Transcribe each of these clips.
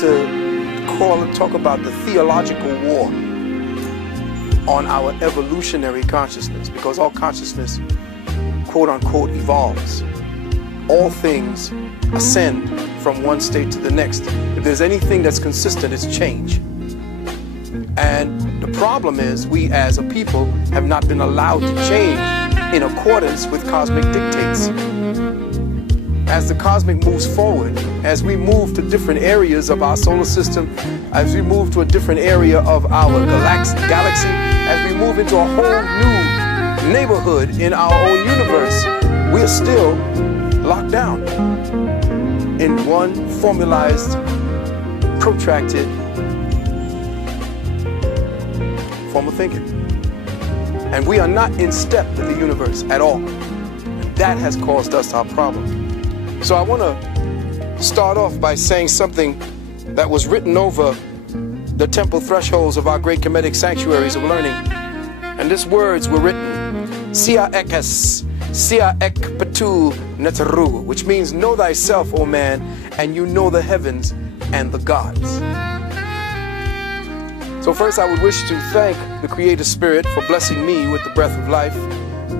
to talk about the theological war on our evolutionary consciousness, because all consciousness, quote unquote, evolves. All things ascend from one state to the next. If there's anything that's consistent, it's change. And the problem is, we as a people have not been allowed to change in accordance with cosmic dictates. As the cosmic moves forward, as we move to different areas of our solar system, as we move to a different area of our galaxy, as we move into a whole new neighborhood in our own universe, we are still locked down in one formalized, protracted form of thinking. And we are not in step with the universe at all. And that has caused us our problem. So I want to start off by saying something that was written over the temple thresholds of our great Kemetic sanctuaries of learning. And these words were written, Sia ekes, Sia ek petu neteru, which means know thyself, O man, and you know the heavens and the gods. So first I would wish to thank the Creator Spirit for blessing me with the breath of life.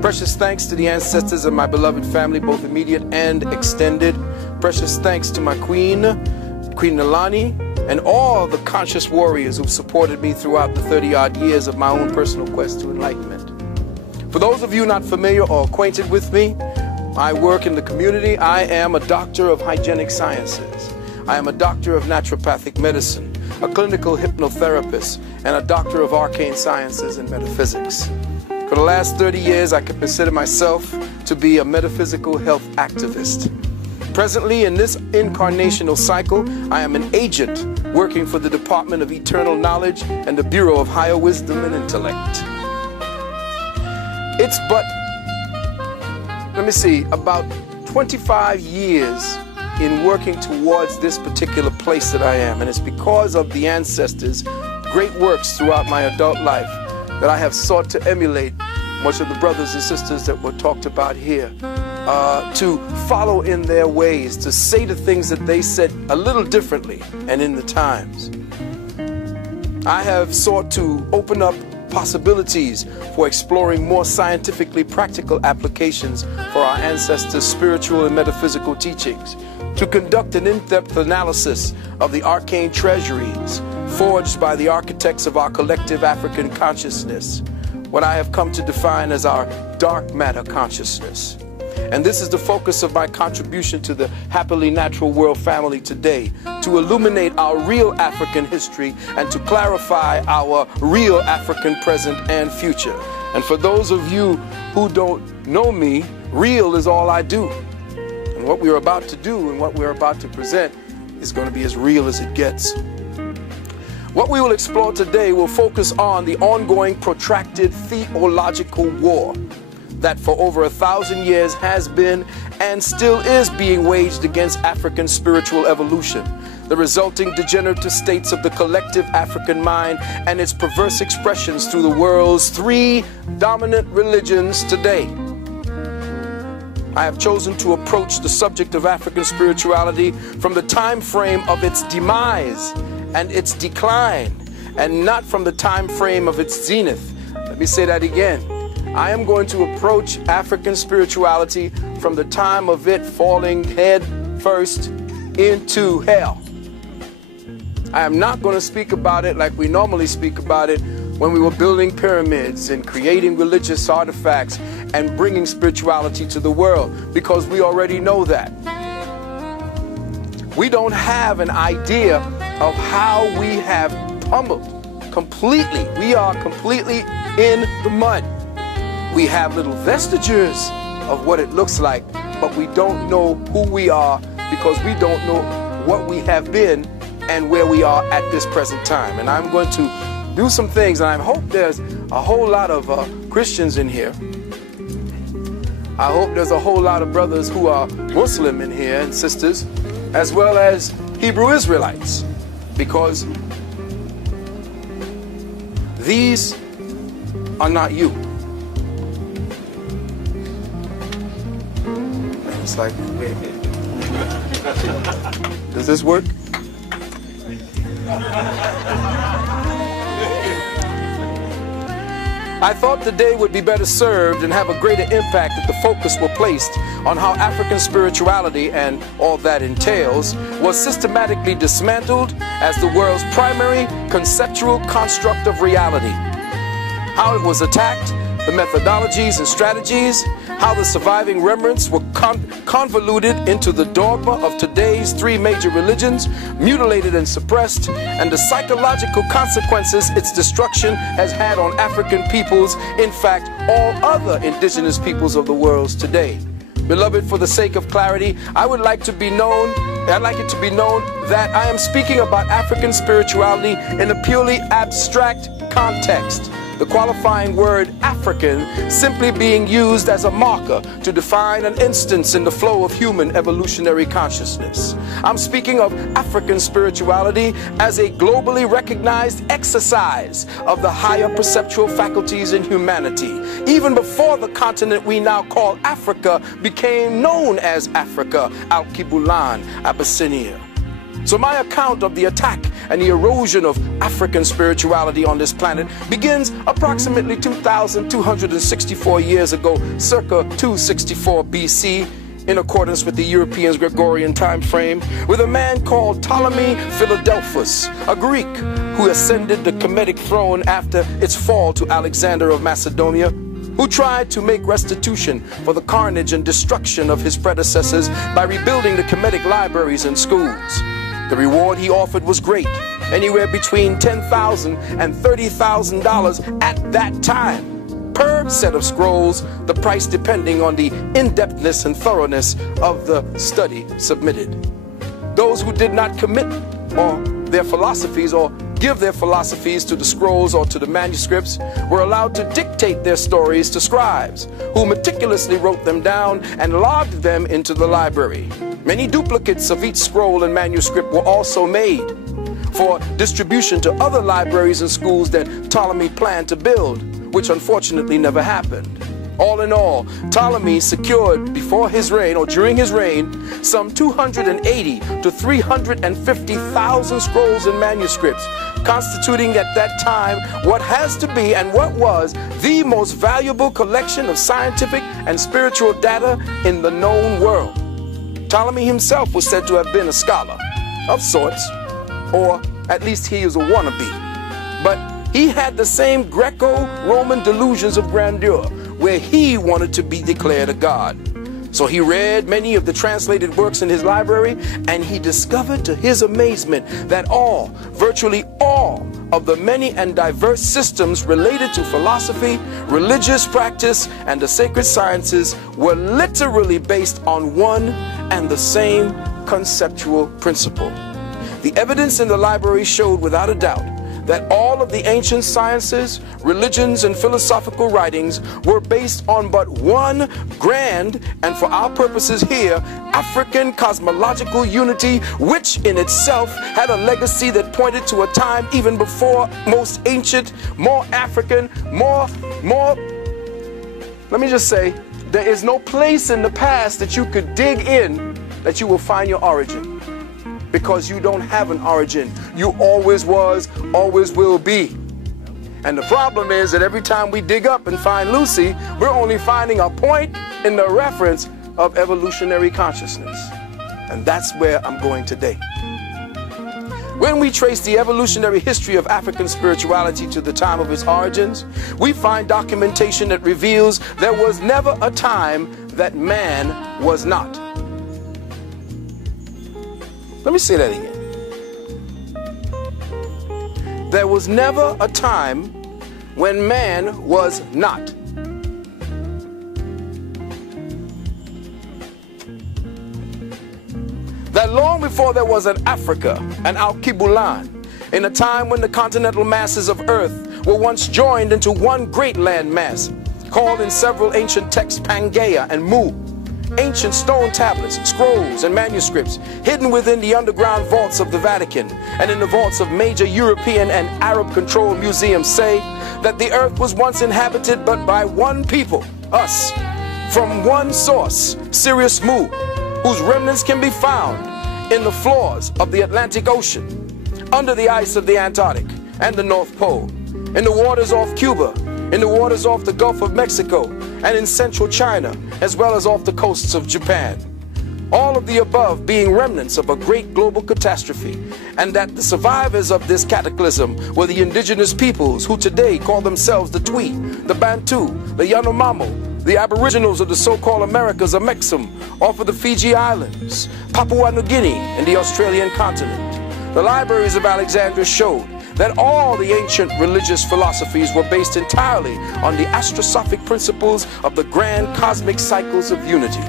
Precious thanks to the ancestors of my beloved family, both immediate and extended. Precious thanks to my Queen Nalani, and all the conscious warriors who've supported me throughout the 30-odd years of my own personal quest to enlightenment. For those of you not familiar or acquainted with me, I work in the community. I am a doctor of hygienic sciences. I am a doctor of naturopathic medicine, a clinical hypnotherapist, and a doctor of arcane sciences and metaphysics. For the last 30 years, I consider myself to be a metaphysical health activist. Presently, in this incarnational cycle, I am an agent working for the Department of Eternal Knowledge and the Bureau of Higher Wisdom and Intellect. It's but, about 25 years in working towards this particular place that I am. And it's because of the ancestors' great works throughout my adult life that I have sought to emulate much of the brothers and sisters that were talked about here, to follow in their ways, to say the things that they said a little differently and in the times. I have sought to open up possibilities for exploring more scientifically practical applications for our ancestors' spiritual and metaphysical teachings, to conduct an in-depth analysis of the arcane treasuries forged by the architects of our collective African consciousness, what I have come to define as our dark matter consciousness. And this is the focus of my contribution to the happily natural world family today, to illuminate our real African history and to clarify our real African present and future. And for those of you who don't know me, real is all I do. And what we're about to do and what we're about to present is going to be as real as it gets. What we will explore today will focus on the ongoing protracted theological war that for over 1,000 years has been and still is being waged against African spiritual evolution, the resulting degenerative states of the collective African mind and its perverse expressions through the world's 3 dominant religions today. I have chosen to approach the subject of African spirituality from the time frame of its demise and its decline, and not from the time frame of its zenith. Let me say that again. I am going to approach African spirituality from the time of it falling head first into hell. I am not going to speak about it like we normally speak about it when we were building pyramids and creating religious artifacts and bringing spirituality to the world, because we already know that. We don't have an idea of how we have pummeled completely. We are completely in the mud. We have little vestiges of what it looks like, but we don't know who we are because we don't know what we have been and where we are at this present time. And I'm going to do some things, and I hope there's a whole lot of Christians in here. I hope there's a whole lot of brothers who are Muslim in here and sisters, as well as Hebrew Israelites, because these are not you. It's like, wait. Does this work? I thought the day would be better served and have a greater impact if the focus were placed on how African spirituality and all that entails was systematically dismantled as the world's primary conceptual construct of reality. How it was attacked, the methodologies and strategies, how the surviving remnants were convoluted into the dogma of today's three major religions, mutilated and suppressed, and the psychological consequences its destruction has had on African peoples, in fact, all other indigenous peoples of the world today. Beloved, for the sake of clarity, I'd like it to be known that I am speaking about African spirituality in a purely abstract context. The qualifying word African simply being used as a marker to define an instance in the flow of human evolutionary consciousness. I'm speaking of African spirituality as a globally recognized exercise of the higher perceptual faculties in humanity, even before the continent we now call Africa became known as Africa, Al-Kibulan, Abyssinia. So my account of the attack and the erosion of African spirituality on this planet begins approximately 2,264 years ago, circa 264 BC, in accordance with the Europeans' Gregorian time frame, with a man called Ptolemy Philadelphus, a Greek who ascended the Kemetic throne after its fall to Alexander of Macedonia, who tried to make restitution for the carnage and destruction of his predecessors by rebuilding the Kemetic libraries and schools. The reward he offered was great, anywhere between $10,000 and $30,000 at that time, per set of scrolls, the price depending on the in-depthness and thoroughness of the study submitted. Those who did not commit their philosophies or give their philosophies to the scrolls or to the manuscripts were allowed to dictate their stories to scribes, who meticulously wrote them down and logged them into the library. Many duplicates of each scroll and manuscript were also made for distribution to other libraries and schools that Ptolemy planned to build, which unfortunately never happened. All in all, Ptolemy secured before his reign, or during his reign, some 280 to 350,000 scrolls and manuscripts, constituting at that time what has to be and what was the most valuable collection of scientific and spiritual data in the known world. Ptolemy himself was said to have been a scholar of sorts, or at least he was a wannabe. But he had the same Greco-Roman delusions of grandeur, where he wanted to be declared a god. So he read many of the translated works in his library, and he discovered to his amazement that virtually all of the many and diverse systems related to philosophy, religious practice, and the sacred sciences were literally based on one and the same conceptual principle. The evidence in the library showed without a doubt that all of the ancient sciences, religions, and philosophical writings were based on but one grand, and for our purposes here, African cosmological unity, which in itself had a legacy that pointed to a time even before most ancient, more African, let me just say, there is no place in the past that you could dig in that you will find your origin. Because you don't have an origin. You always was, always will be. And the problem is that every time we dig up and find Lucy, we're only finding a point in the reference of evolutionary consciousness. And that's where I'm going today. When we trace the evolutionary history of African spirituality to the time of its origins, we find documentation that reveals there was never a time that man was not. Let me say that again. There was never a time when man was not. That long before there was an Africa, an Al-Kibulan, in a time when the continental masses of Earth were once joined into one great land mass, called in several ancient texts Pangaea and Mu. Ancient stone tablets, scrolls, and manuscripts hidden within the underground vaults of the Vatican and in the vaults of major European and Arab-controlled museums say that the earth was once inhabited but by one people, us, from one source, Sirius Mu, whose remnants can be found in the floors of the Atlantic Ocean. under the ice of the Antarctic and the North Pole, in the waters off Cuba, in the waters off the Gulf of Mexico, and in central China, as well as off the coasts of Japan. All of the above being remnants of a great global catastrophe, and that the survivors of this cataclysm were the indigenous peoples who today call themselves the Twi, the Bantu, the Yanomamo, the Aboriginals of the so-called Americas, or Mexam, off of the Fiji Islands, Papua New Guinea, and the Australian continent. The libraries of Alexandria showed that all the ancient religious philosophies were based entirely on the astrosophic principles of the grand cosmic cycles of unity.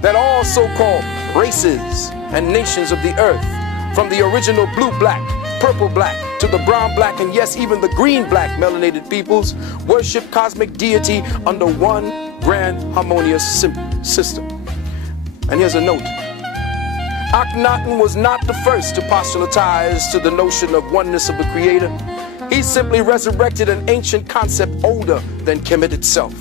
That all so-called races and nations of the earth, from the original blue-black, purple-black, to the brown-black, and yes, even the green-black melanated peoples, worship cosmic deity under one grand harmonious system. And here's a note. Akhenaten was not the first to postulatize to the notion of oneness of the Creator. He simply resurrected an ancient concept older than Kemet itself.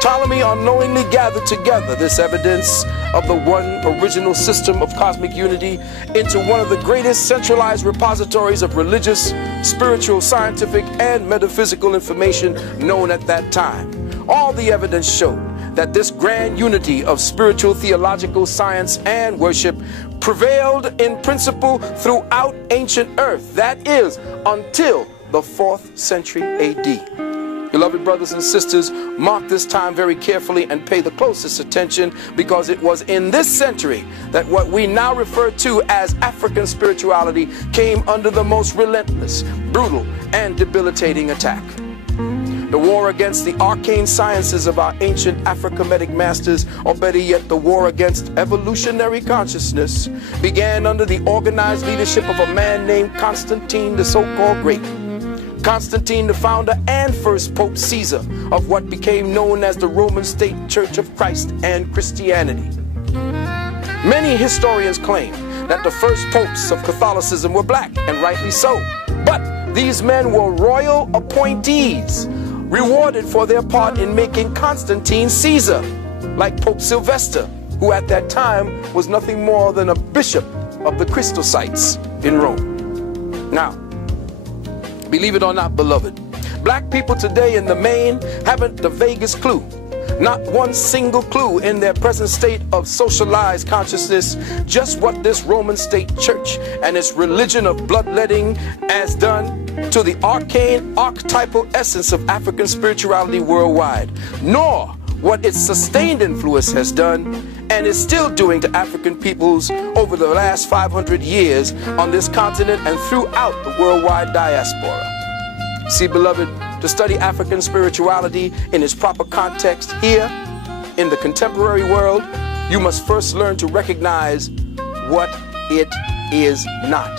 Ptolemy unknowingly gathered together this evidence of the one original system of cosmic unity into one of the greatest centralized repositories of religious, spiritual, scientific, and metaphysical information known at that time. All the evidence showed that this grand unity of spiritual, theological, science, and worship prevailed in principle throughout ancient earth. That is, until the 4th century AD. Beloved brothers and sisters, mark this time very carefully and pay the closest attention, because it was in this century that what we now refer to as African spirituality came under the most relentless, brutal, and debilitating attack. The war against the arcane sciences of our ancient Afro-Kemetic masters, or better yet, the war against evolutionary consciousness, began under the organized leadership of a man named Constantine, the so-called Great. Constantine, the founder and first Pope Caesar of what became known as the Roman State Church of Christ and Christianity. Many historians claim that the first popes of Catholicism were black, and rightly so. But these men were royal appointees, rewarded for their part in making Constantine Caesar, like Pope Sylvester, who at that time was nothing more than a bishop of the Christosites in Rome. Now, believe it or not, beloved, black people today in the main haven't the vaguest clue, not one single clue in their present state of socialized consciousness, just what this Roman state church and its religion of bloodletting has done to the arcane archetypal essence of African spirituality worldwide, nor what its sustained influence has done and is still doing to African peoples over the last 500 years on this continent and throughout the worldwide diaspora. See, beloved, to study African spirituality in its proper context here in the contemporary world, you must first learn to recognize what it is not.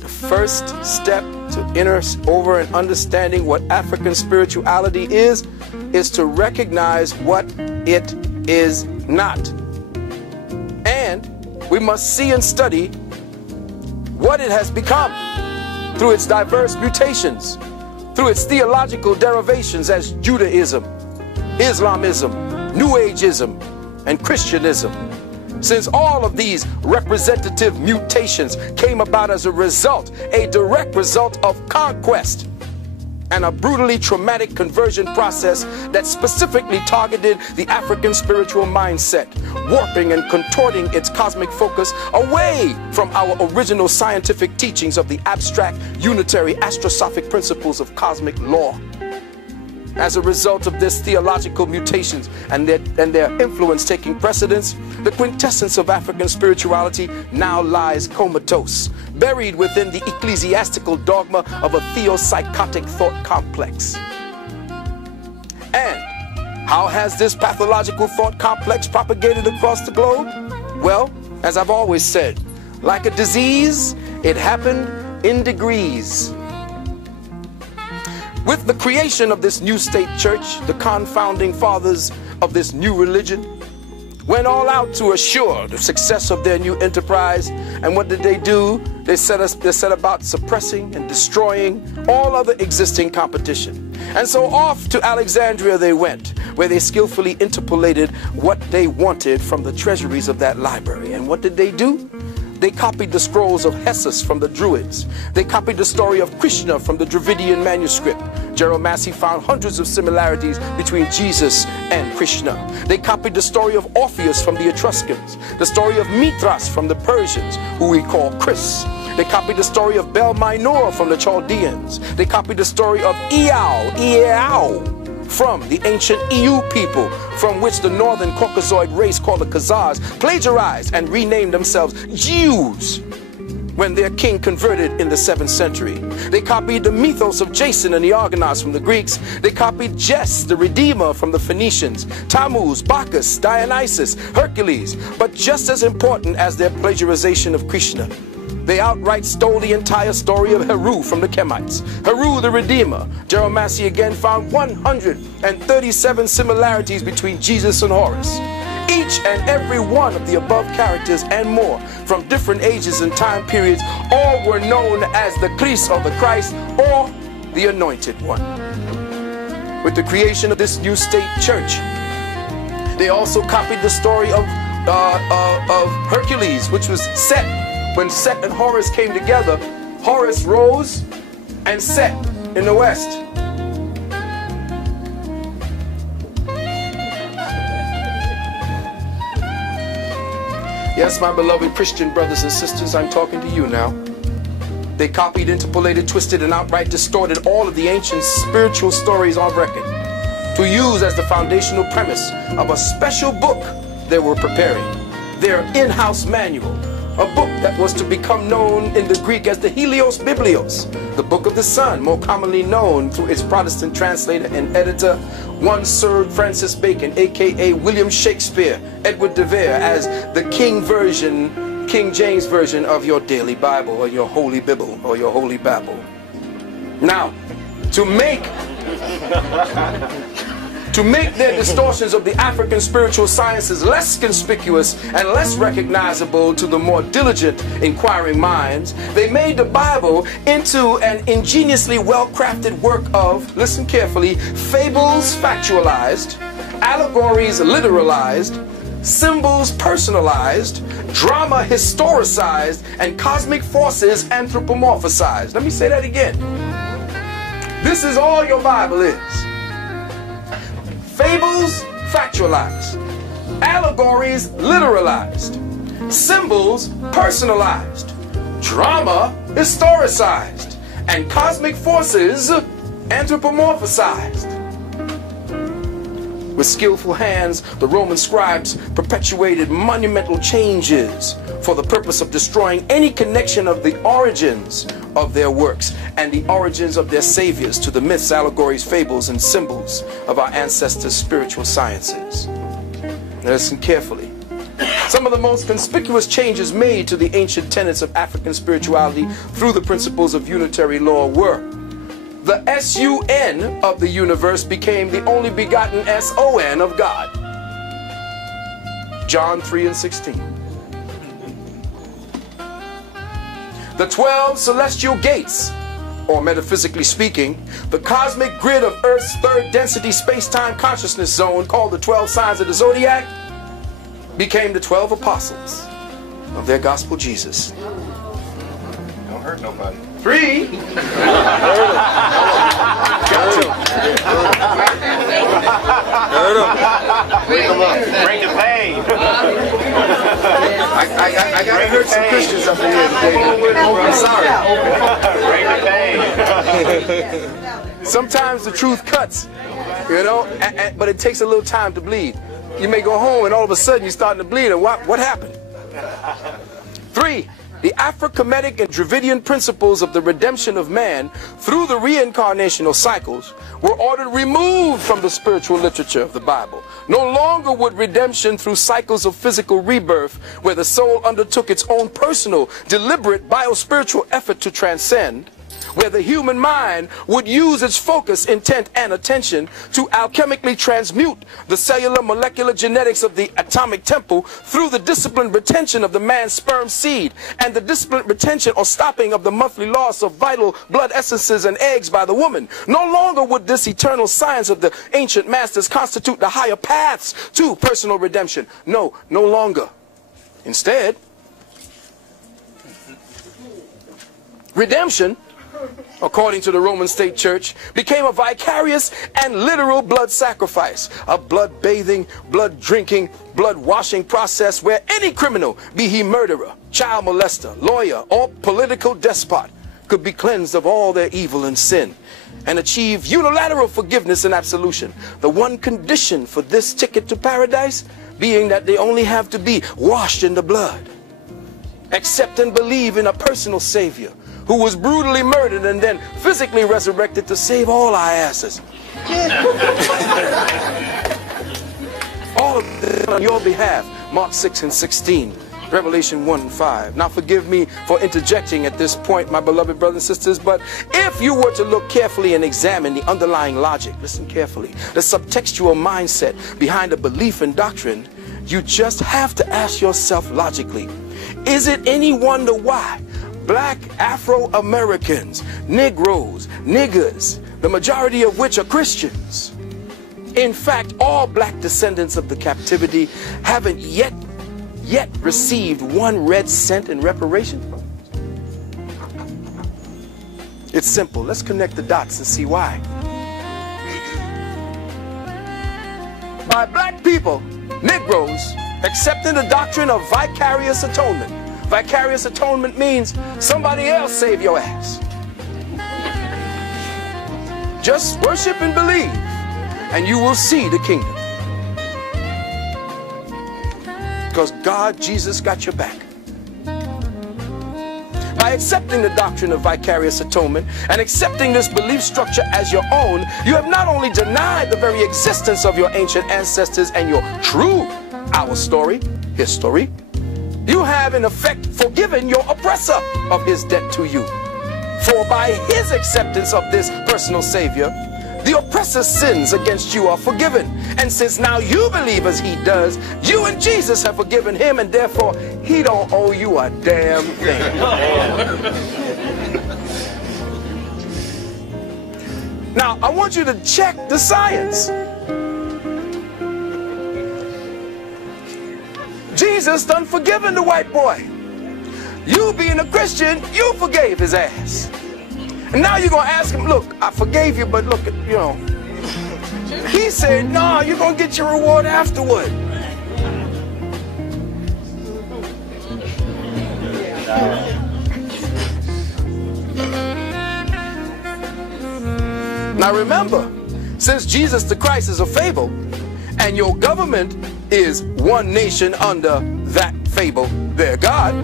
The first step to enter over and understanding what African spirituality is to recognize what it is not. And we must see and study what it has become through its diverse mutations, through its theological derivations as Judaism, Islamism, New Ageism, and Christianism. Since all of these representative mutations came about as a result, a direct result of conquest, and a brutally traumatic conversion process that specifically targeted the African spiritual mindset, warping and contorting its cosmic focus away from our original scientific teachings of the abstract, unitary, astrosophic principles of cosmic law. As a result of this theological mutations and their influence taking precedence, the quintessence of African spirituality now lies comatose, buried within the ecclesiastical dogma of a theopsychotic thought complex. And how has this pathological thought complex propagated across the globe? Well, as I've always said, like a disease, it happened in degrees. With the creation of this new state church, the confounding fathers of this new religion went all out to assure the success of their new enterprise. And what did they do? They set about suppressing and destroying all other existing competition. And so off to Alexandria they went, where they skillfully interpolated what they wanted from the treasuries of that library. And what did they do? They copied the scrolls of Hessus from the Druids. They copied the story of Krishna from the Dravidian manuscript. Gerald Massey found hundreds of similarities between Jesus and Krishna. They copied the story of Orpheus from the Etruscans, the story of Mithras from the Persians, who we call Chris. They copied the story of Bel Minor from the Chaldeans. They copied the story of Iao, from the ancient EU people, from which the northern Caucasoid race called the Khazars plagiarized and renamed themselves Jews when their king converted in the 7th century. They copied the mythos of Jason and the Argonauts from the Greeks. They copied Jess, the Redeemer, from the Phoenicians, Tammuz, Bacchus, Dionysus, Hercules. But just as important as their plagiarization of Krishna, they outright stole the entire story of Heru from the Kemites. Heru the Redeemer. Gerald Massey again found 137 similarities between Jesus and Horus. Each and every one of the above characters and more, from different ages and time periods, all were known as the Christ or the Christ or the Anointed One. With the creation of this new state church, they also copied the story of Hercules, which was Set. When Set and Horus came together, Horus rose and set in the west. Yes, my beloved Christian brothers and sisters, I'm talking to you now. They copied, interpolated, twisted, and outright distorted all of the ancient spiritual stories on record to use as the foundational premise of a special book they were preparing, their in-house manual. A book that was to become known in the Greek as the Helios Biblios, the Book of the Sun, more commonly known through its Protestant translator and editor, one Sir Francis Bacon, aka William Shakespeare, Edward de Vere, as the King James version of your daily Bible or your Holy Bible or your Holy Babble. Now, to make their distortions of the African spiritual sciences less conspicuous and less recognizable to the more diligent inquiring minds, they made the Bible into an ingeniously well-crafted work of, listen carefully, fables factualized, allegories literalized, symbols personalized, drama historicized, and cosmic forces anthropomorphized. Let me say that again. This is all your Bible is. Fables factualized, allegories literalized, symbols personalized, drama historicized, and cosmic forces anthropomorphized. With skillful hands, the Roman scribes perpetuated monumental changes for the purpose of destroying any connection of the origins of their works and the origins of their saviors to the myths, allegories, fables, and symbols of our ancestors' spiritual sciences. Now listen carefully. Some of the most conspicuous changes made to the ancient tenets of African spirituality through the principles of unitary law were: the S-U-N of the universe became the only begotten S-O-N of God. John 3:16. The 12 celestial gates, or metaphysically speaking, the cosmic grid of Earth's third density space-time consciousness zone called the 12 signs of the zodiac, became the 12 apostles of their gospel Jesus. Don't hurt nobody. 3. Bring the pain. I gotta hurt some Christians up in here today. I'm sorry. Bring the pain. Sometimes the truth cuts, you know, but it takes a little time to bleed. You may go home and all of a sudden you're starting to bleed, and what happened? 3. The Afro-Kemetic and Dravidian principles of the redemption of man through the reincarnational cycles were ordered removed from the spiritual literature of the Bible. No longer would redemption through cycles of physical rebirth, where the soul undertook its own personal, deliberate, biospiritual effort to transcend, where the human mind would use its focus, intent, and attention to alchemically transmute the cellular molecular genetics of the atomic temple through the disciplined retention of the man's sperm seed and the disciplined retention or stopping of the monthly loss of vital blood essences and eggs by the woman. No longer would this eternal science of the ancient masters constitute the higher paths to personal redemption. No, no longer. Instead, redemption, according to the Roman State Church, became a vicarious and literal blood sacrifice, a blood-bathing, blood-drinking, blood-washing process where any criminal, be he murderer, child molester, lawyer, or political despot, could be cleansed of all their evil and sin and achieve unilateral forgiveness and absolution. The one condition for this ticket to paradise being that they only have to be washed in the blood, accept and believe in a personal Savior who was brutally murdered and then physically resurrected to save all our asses. All of this on your behalf. Mark 6 and 16, Revelation 1 and 5. Now forgive me for interjecting at this point, my beloved brothers and sisters, but if you were to look carefully and examine the underlying logic, listen carefully, the subtextual mindset behind a belief and doctrine, you just have to ask yourself logically, is it any wonder why black Afro-Americans, Negroes, niggers, the majority of which are Christians, in fact all black descendants of the captivity, haven't yet received 1 red cent in reparation? It's simple. Let's connect the dots and see why. By black people, Negroes, accepting the doctrine of vicarious atonement. Vicarious atonement means somebody else save your ass. Just worship and believe, and you will see the kingdom. Because God, Jesus, got your back. By accepting the doctrine of vicarious atonement and accepting this belief structure as your own, you have not only denied the very existence of your ancient ancestors and your true our story, history, you have in effect forgiven your oppressor of his debt to you. For by his acceptance of this personal Savior, the oppressor's sins against you are forgiven. And since now you believe as he does, you and Jesus have forgiven him, and therefore he don't owe you a damn thing. Now, I want you to check the science. Jesus done forgiven the white boy. You being a Christian, you forgave his ass. And now you're going to ask him, look, I forgave you, but look, you know. He said, no, you're going to get your reward afterward. Now remember, since Jesus the Christ is a fable, and your government is one nation under that fable, their God,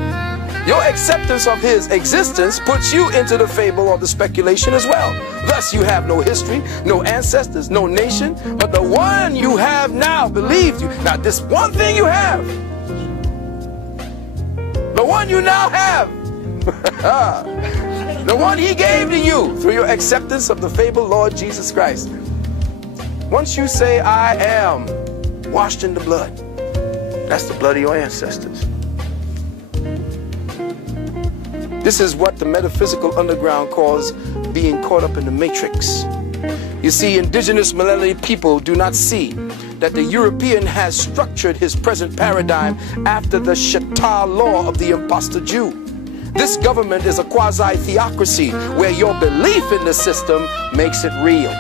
your acceptance of his existence puts you into the fable or the speculation as well. Thus you have no history, no ancestors, no nation, but the one you have now believes you. Now this one thing you have, the one you now have, the one he gave to you through your acceptance of the fable Lord Jesus Christ. Once you say, I am washed in the blood, that's the blood of your ancestors. This is what the metaphysical underground calls being caught up in the matrix. You see, indigenous melanated people do not see that the European has structured his present paradigm after the Shatar law of the imposter Jew. This government is a quasi-theocracy where your belief in the system makes it real.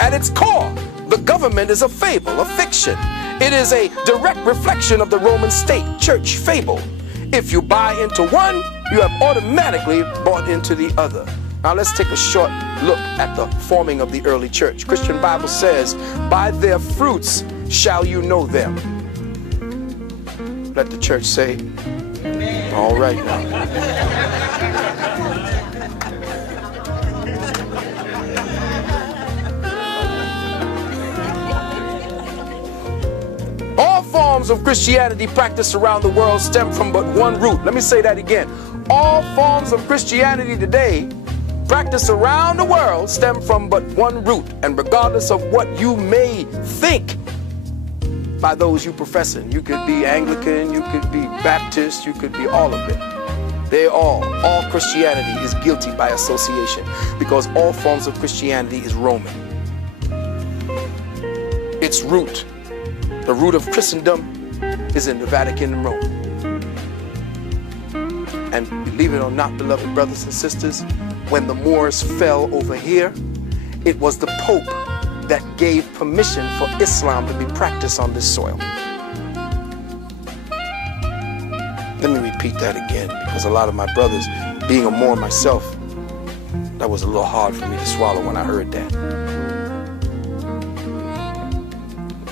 At its core, the government is a fable, a fiction. It is a direct reflection of the Roman state, church fable. If you buy into one, you have automatically bought into the other. Now let's take a short look at the forming of the early church. Christian Bible says, by their fruits shall you know them. Let the church say, amen. All right now. All forms of Christianity practiced around the world stem from but one root. Let me say that again. All forms of Christianity today, practiced around the world, stem from but one root. And regardless of what you may think by those you professing, you could be Anglican, you could be Baptist, you could be all of it. All Christianity is guilty by association, because all forms of Christianity is Roman. Its root, the root of Christendom, is in the Vatican and Rome. And believe it or not, beloved brothers and sisters, when the Moors fell over here, it was the Pope that gave permission for Islam to be practiced on this soil. Let me repeat that again, because a lot of my brothers, being a Moor myself, that was a little hard for me to swallow when I heard that.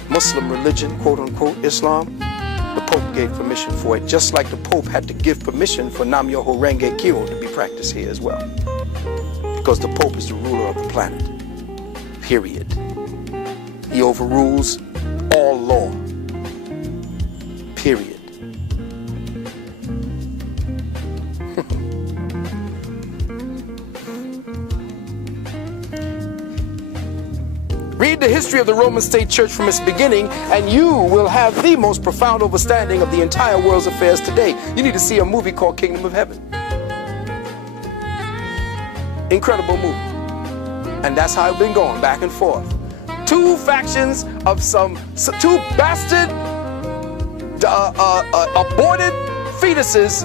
Muslim religion, quote unquote, Islam, the Pope gave permission for it, just like the Pope had to give permission for Nam Myoho Renge Kyo to be practiced here as well. Because the Pope is the ruler of the planet. Period. He overrules all law. Period. Read the history of the Roman State Church from its beginning, and you will have the most profound understanding of the entire world's affairs today. You need to see a movie called Kingdom of Heaven. Incredible movie. And that's how it's been going, back and forth. Two factions of two bastard, aborted fetuses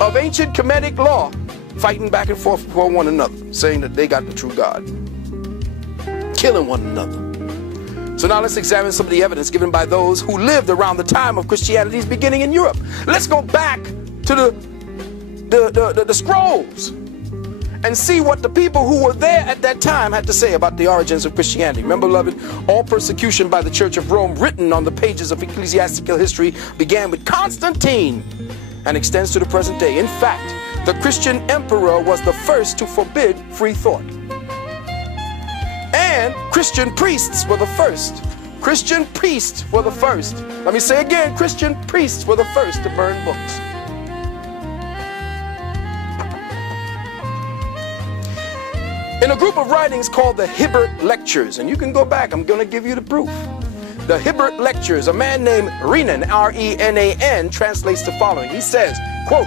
of ancient Kemetic law fighting back and forth for one another, saying that they got the true God. Killing one another. So now let's examine some of the evidence given by those who lived around the time of Christianity's beginning in Europe. Let's go back to the scrolls and see what the people who were there at that time had to say about the origins of Christianity. Remember, beloved, all persecution by the Church of Rome written on the pages of ecclesiastical history began with Constantine and extends to the present day. In fact, the Christian emperor was the first to forbid free thought. And Christian priests were the first. Christian priests were the first. Let me say again, Christian priests were the first to burn books. In a group of writings called the Hibbert Lectures, and you can go back, I'm going to give you the proof. The Hibbert Lectures, a man named Renan, R-E-N-A-N, translates the following. He says, quote,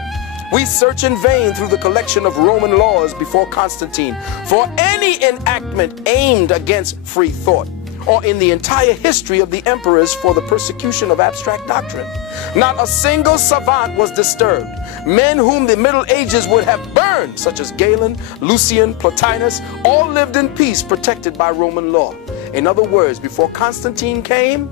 "We search in vain through the collection of Roman laws before Constantine for any enactment aimed against free thought, or in the entire history of the emperors for the persecution of abstract doctrine. Not a single savant was disturbed. Men whom the Middle Ages would have burned, such as Galen, Lucian, Plotinus, all lived in peace, protected by Roman law." In other words, before Constantine came,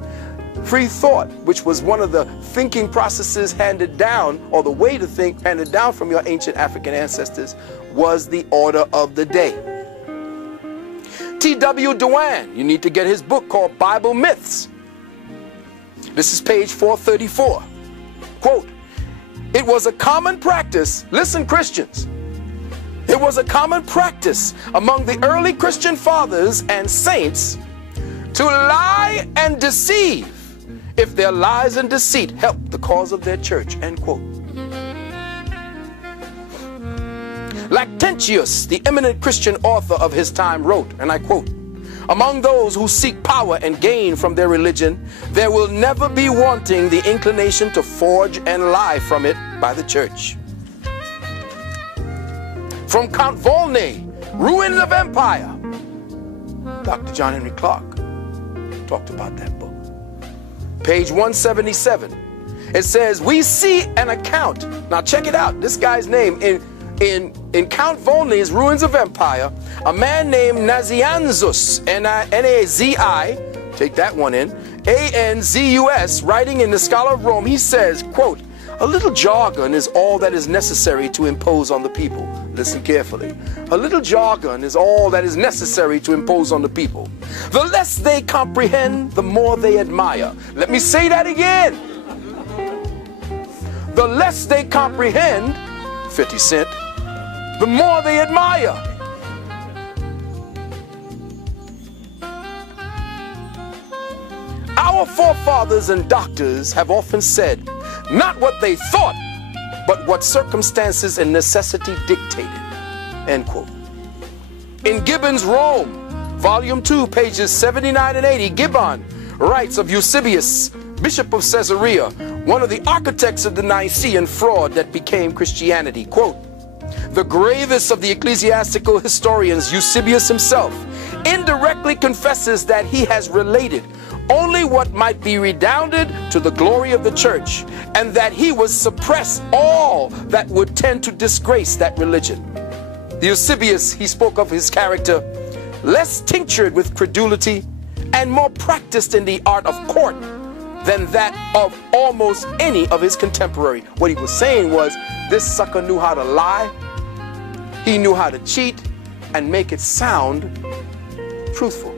free thought, which was one of the thinking processes handed down, or the way to think handed down from your ancient African ancestors, was the order of the day. T.W. Dewan, you need to get his book called Bible Myths. This is page 434. Quote, "It was a common practice," listen Christians, "it was a common practice among the early Christian fathers and saints to lie and deceive if their lies and deceit helped the cause of their church," end quote. Lactantius, the eminent Christian author of his time, wrote, and I quote, "Among those who seek power and gain from their religion, there will never be wanting the inclination to forge and lie from it by the church." From Count Volney, Ruins of Empire, Dr. John Henry Clark talked about that book. Page 177. It says, "We see an account." Now check it out. This guy's name in Count Volney's Ruins of Empire, a man named Nazianzus, N-A-Z-I, take that one in, A-N-Z-U-S, writing in the Scholar of Rome, he says, quote, "A little jargon is all that is necessary to impose on the people." Listen carefully. "A little jargon is all that is necessary to impose on the people. The less they comprehend, the more they admire." Let me say that again. The less they comprehend, 50 Cent, the more they admire. Our forefathers and doctors have often said, not what they thought, but what circumstances and necessity dictated. End quote. In Gibbon's Rome, Volume 2, pages 79 and 80, Gibbon writes of Eusebius, Bishop of Caesarea, one of the architects of the Nicene fraud that became Christianity. Quote, the gravest of the ecclesiastical historians, Eusebius himself, indirectly confesses that he has related only what might be redounded to the glory of the church, and that he would suppress all that would tend to disgrace that religion. The Eusebius, he spoke of his character, less tinctured with credulity and more practiced in the art of court than that of almost any of his contemporary. What he was saying was, this sucker knew how to lie, he knew how to cheat and make it sound truthful.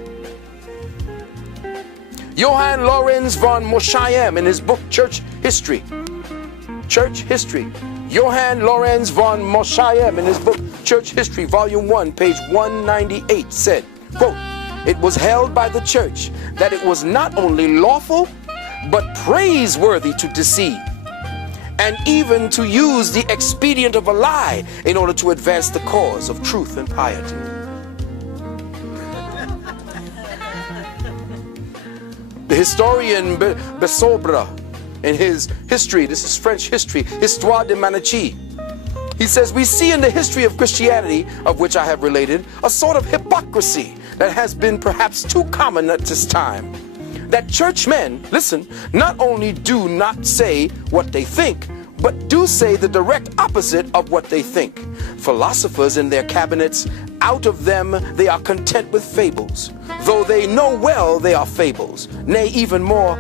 Johann Lorenz von Moschayem, in his book Church History, Johann Lorenz von Moschayem, in his book Church History, Volume 1, page 198, said, quote, it was held by the church that it was not only lawful, but praiseworthy to deceive, and even to use the expedient of a lie in order to advance the cause of truth and piety. The historian Besobre, in his history, this is French history, Histoire de Manichee, he says, we see in the history of Christianity, of which I have related, a sort of hypocrisy that has been perhaps too common at this time. That churchmen, listen, not only do not say what they think, but do say the direct opposite of what they think. Philosophers in their cabinets, out of them they are content with fables, though they know well they are fables. Nay, even more,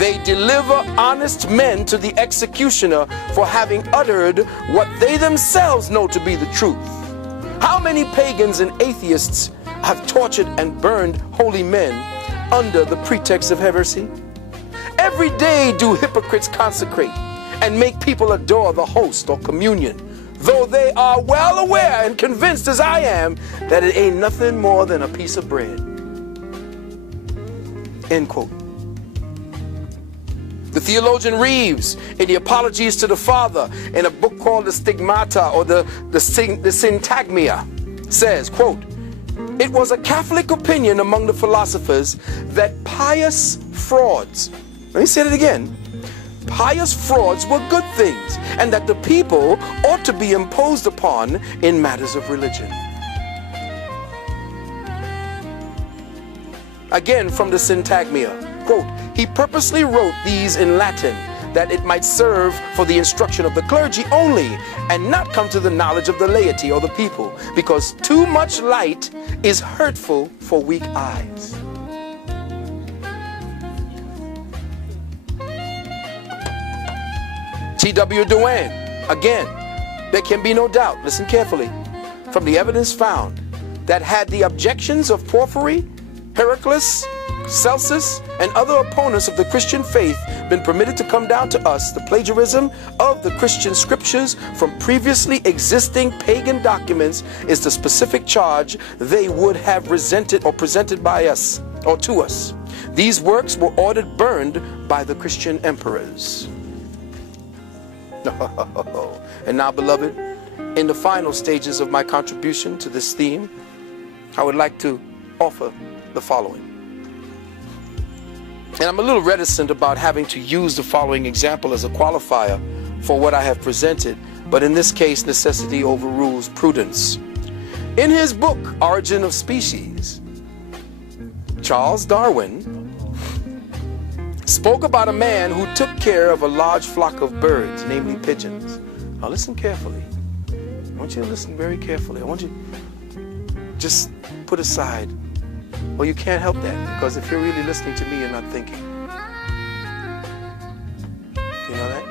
they deliver honest men to the executioner for having uttered what they themselves know to be the truth. How many pagans and atheists have tortured and burned holy men under the pretext of heresy? Every day do hypocrites consecrate and make people adore the host or communion, though they are well aware and convinced as I am that it ain't nothing more than a piece of bread. End quote. The theologian Reeves, in the Apologies to the Father, in a book called the Stigmata, or the Syntagmia, says, quote, it was a Catholic opinion among the philosophers that pious frauds, let me say it again, pious frauds were good things, and that the people ought to be imposed upon in matters of religion. Again, from the Syntagmia, quote, he purposely wrote these in Latin, that it might serve for the instruction of the clergy only, and not come to the knowledge of the laity or the people, because too much light is hurtful for weak eyes. T.W. Dewan, again, there can be no doubt, listen carefully, from the evidence found that had the objections of Porphyry, Heraclius, Celsus, and other opponents of the Christian faith been permitted to come down to us, the plagiarism of the Christian scriptures from previously existing pagan documents is the specific charge they would have resented or presented by us or to us. These works were ordered burned by the Christian emperors. And now, beloved, in the final stages of my contribution to this theme, I would like to offer the following. And I'm a little reticent about having to use the following example as a qualifier for what I have presented, but in this case, necessity overrules prudence. In his book, Origin of Species, Charles Darwin spoke about a man who took care of a large flock of birds, namely pigeons. Now listen carefully. I want you to listen very carefully. I want you to just put aside, well, you can't help that, because if you're really listening to me, you're not thinking. Do you know that?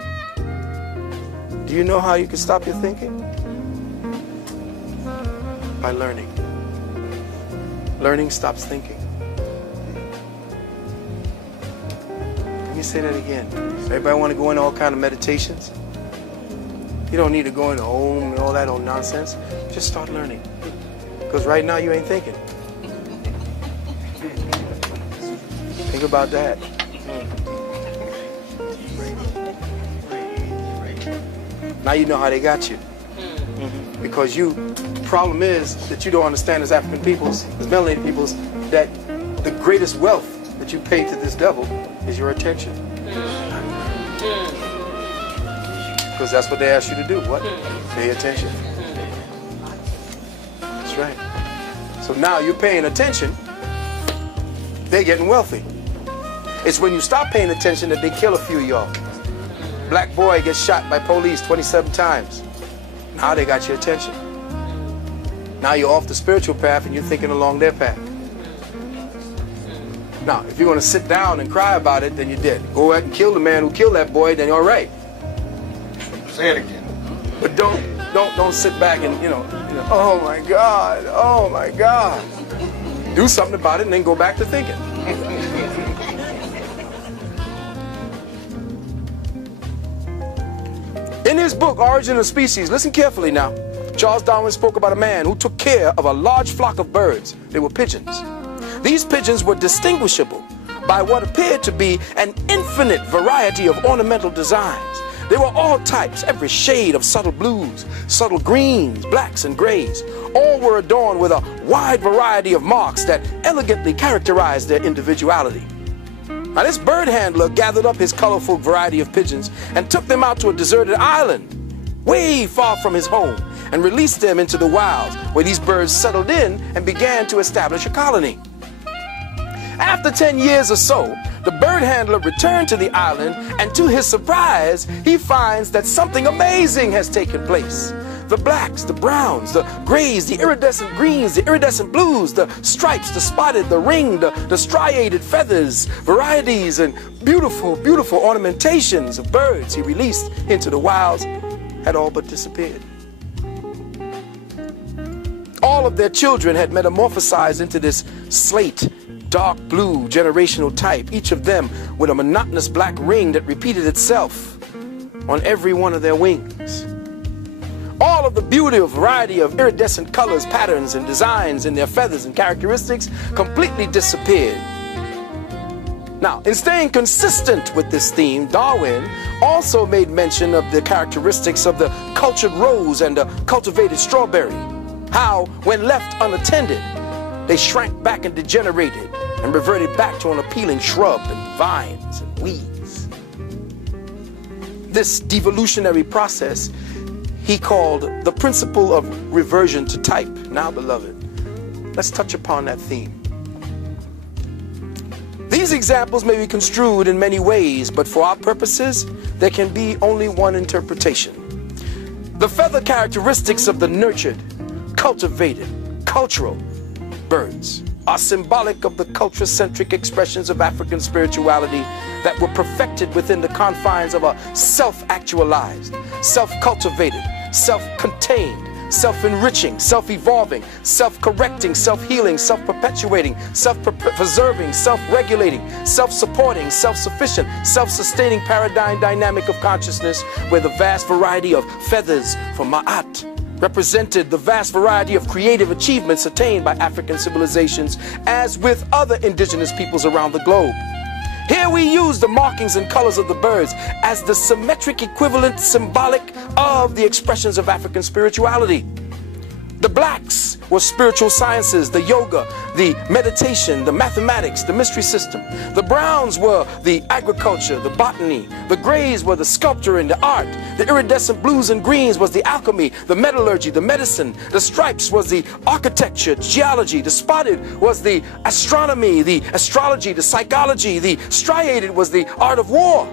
Do you know how you can stop your thinking? By learning. Learning stops thinking. Let me say that again. Everybody want to go into all kind of meditations? You don't need to go into Om and all that old nonsense. Just start learning. Because right now you ain't thinking. Think about that. Now you know how they got you. Because problem is that you don't understand as African peoples, as melanated peoples, that the greatest wealth that you pay to this devil is your attention. Because that's what they ask you to do. What? Pay attention. That's right. So now you're paying attention, they're getting wealthy. It's when you stop paying attention that they kill a few of y'all. Black boy gets shot by police 27 times. Now they got your attention. Now you're off the spiritual path and you're thinking along their path. Now, if you're going to sit down and cry about it, then you're dead. Go ahead and kill the man who killed that boy, then you're all right. Say it again. But don't sit back and, you know, oh my God, oh my God. Do something about it and then go back to thinking. In his book, Origin of Species, listen carefully now, Charles Darwin spoke about a man who took care of a large flock of birds. They were pigeons. These pigeons were distinguishable by what appeared to be an infinite variety of ornamental designs. They were all types, every shade of subtle blues, subtle greens, blacks, and grays. All were adorned with a wide variety of marks that elegantly characterized their individuality. Now, this bird handler gathered up his colorful variety of pigeons and took them out to a deserted island, way far from his home, and released them into the wilds, where these birds settled in and began to establish a colony. After 10 years or so, the bird handler returned to the island, and to his surprise, he finds that something amazing has taken place. The blacks, the browns, the grays, the iridescent greens, the iridescent blues, the stripes, the spotted, the ringed, the striated feathers, varieties, and beautiful, beautiful ornamentations of birds he released into the wilds had all but disappeared. All of their children had metamorphosized into this slate, dark blue generational type, each of them with a monotonous black ring that repeated itself on every one of their wings. All of the beauty of variety of iridescent colors, patterns, and designs in their feathers and characteristics completely disappeared. Now, in staying consistent with this theme, Darwin also made mention of the characteristics of the cultured rose and the cultivated strawberry. How, when left unattended, they shrank back and degenerated and reverted back to an appealing shrub and vines and weeds. This devolutionary process he called the principle of reversion to type. Now, beloved, let's touch upon that theme. These examples may be construed in many ways, but for our purposes, there can be only one interpretation. The feather characteristics of the nurtured, cultivated, cultural birds are symbolic of the culture-centric expressions of African spirituality that were perfected within the confines of a self-actualized, self-cultivated, self-contained, self-enriching, self-evolving, self-correcting, self-healing, self-perpetuating, self-preserving, self-regulating, self-supporting, self-sufficient, self-sustaining paradigm dynamic of consciousness, where the vast variety of feathers from Ma'at represented the vast variety of creative achievements attained by African civilizations, as with other indigenous peoples around the globe. Here we use the markings and colors of the birds as the symmetric equivalent symbolic of the expressions of African spirituality. The blacks were spiritual sciences, the yoga, the meditation, the mathematics, the mystery system. The browns were the agriculture, the botany. The grays were the sculpture and the art. The iridescent blues and greens was the alchemy, the metallurgy, the medicine. The stripes was the architecture, geology. The spotted was the astronomy, the astrology, the psychology. The striated was the art of war.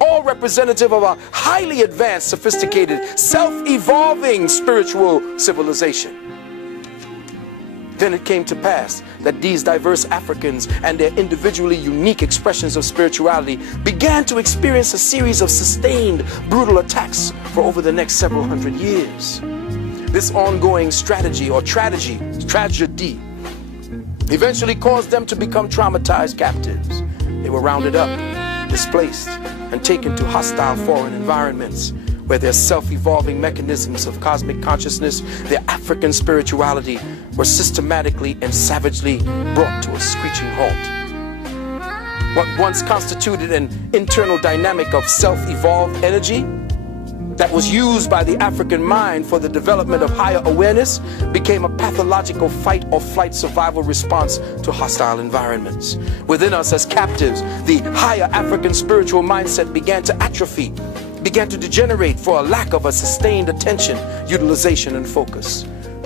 All representative of a highly advanced, sophisticated, self-evolving spiritual civilization. Then it came to pass that these diverse Africans and their individually unique expressions of spirituality began to experience a series of sustained, brutal attacks for over the next several hundred years. This ongoing strategy or tragedy eventually caused them to become traumatized captives. They were rounded up, displaced, and taken to hostile foreign environments where their self-evolving mechanisms of cosmic consciousness, their African spirituality, were systematically and savagely brought to a screeching halt. What once constituted an internal dynamic of self-evolved energy that was used by the African mind for the development of higher awareness became a pathological fight or flight survival response to hostile environments. Within us as captives, the higher African spiritual mindset began to atrophy, began to degenerate for a lack of a sustained attention, utilization, and focus.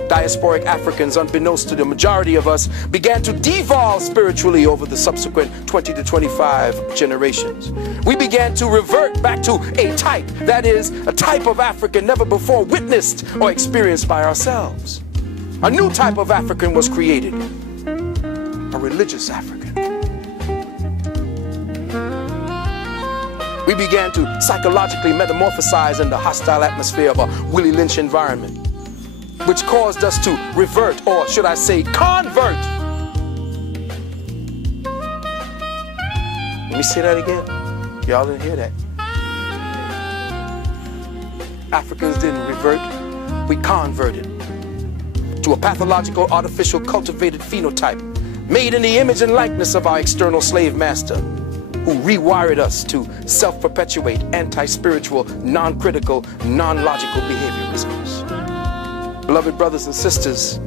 Diasporic Africans, unbeknownst to the majority of us, began to devolve spiritually over the subsequent 20 to 25 generations. We began to revert back to a type, that is, a type of African never before witnessed or experienced by ourselves. A new type of African was created, a religious African. We began to psychologically metamorphosize in the hostile atmosphere of a Willie Lynch environment, which caused us to revert, or should I say convert. Let me say that again. Y'all didn't hear that. Africans didn't revert, we converted to a pathological, artificial, cultivated phenotype made in the image and likeness of our external slave master, who rewired us to self-perpetuate, anti-spiritual, non-critical, non-logical behaviorisms. Beloved brothers and sisters,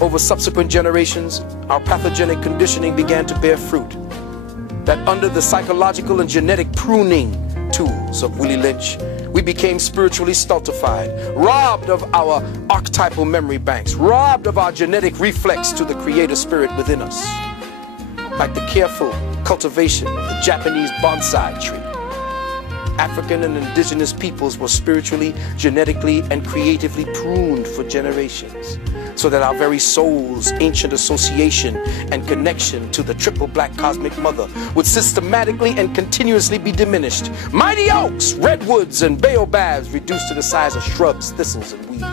over subsequent generations, our pathogenic conditioning began to bear fruit. That under the psychological and genetic pruning tools of Willie Lynch, we became spiritually stultified, robbed of our archetypal memory banks, robbed of our genetic reflex to the creator spirit within us. Like the careful cultivation of the Japanese bonsai tree, African and indigenous peoples were spiritually, genetically, and creatively pruned for generations, so that our very soul's ancient association and connection to the triple black cosmic mother would systematically and continuously be diminished. Mighty oaks, redwoods, and baobabs reduced to the size of shrubs, thistles, and weeds.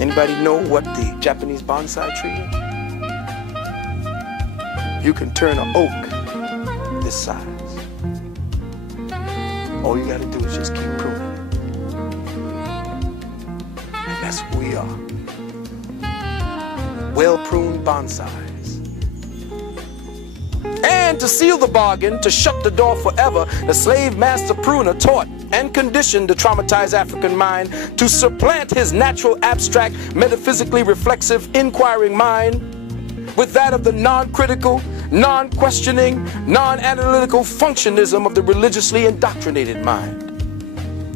Anybody know what the Japanese bonsai tree is? You can turn an oak this size. All you got to do is just keep pruning it. And that's who we are. Well-pruned bonsais. And to seal the bargain, to shut the door forever, the slave master pruner taught and conditioned the traumatized African mind to supplant his natural, abstract, metaphysically reflexive, inquiring mind with that of the non-critical, non-questioning, non-analytical functionism of the religiously indoctrinated mind.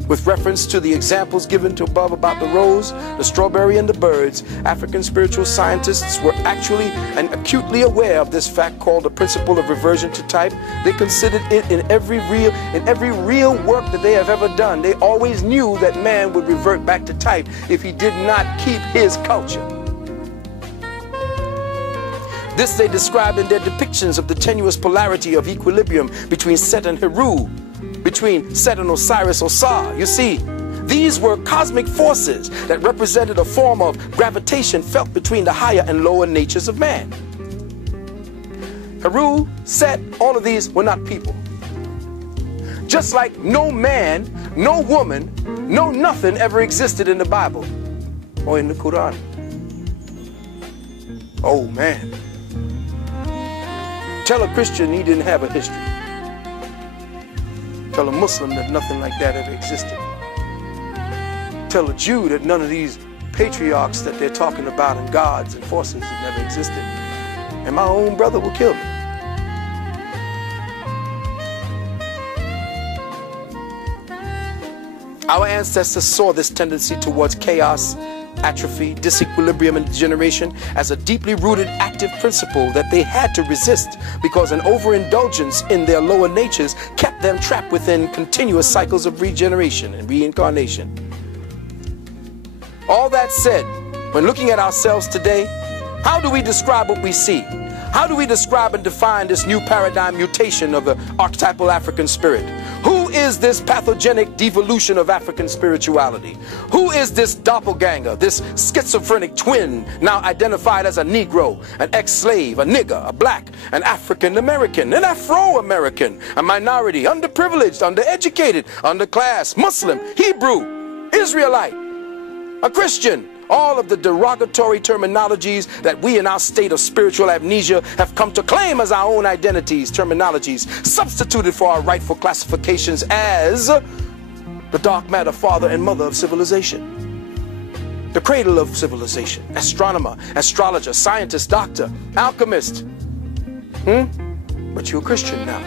With reference to the examples given to above about the rose, the strawberry, and the birds, African spiritual scientists were actually and acutely aware of this fact called the principle of reversion to type. They considered it in every real work that they have ever done. They always knew that man would revert back to type if he did not keep his culture. This they describe in their depictions of the tenuous polarity of equilibrium between Set and Heru, between Set and Osiris Osar. You see, these were cosmic forces that represented a form of gravitation felt between the higher and lower natures of man. Heru, Set, all of these were not people. Just like no man, no woman, no nothing ever existed in the Bible or in the Quran. Oh man. Tell a Christian he didn't have a history. Tell a Muslim that nothing like that ever existed. Tell a Jew that none of these patriarchs that they're talking about and gods and forces that never existed. And my own brother will kill me. Our ancestors saw this tendency towards chaos, atrophy, disequilibrium, and degeneration as a deeply rooted active principle that they had to resist, because an overindulgence in their lower natures kept them trapped within continuous cycles of regeneration and reincarnation. All that said, when looking at ourselves today, how do we describe what we see? How do we describe and define this new paradigm mutation of the archetypal African spirit? Who is this pathogenic devolution of African spirituality? Who is this doppelganger, this schizophrenic twin now identified as a Negro, an ex-slave, a nigger, a black, an African-American, an Afro-American, a minority, underprivileged, undereducated, underclass, Muslim, Hebrew, Israelite, a Christian? All of the derogatory terminologies that we in our state of spiritual amnesia have come to claim as our own identities, terminologies substituted for our rightful classifications as the dark matter father and mother of civilization, the cradle of civilization, astronomer, astrologer, scientist, doctor, alchemist. But you're a Christian now.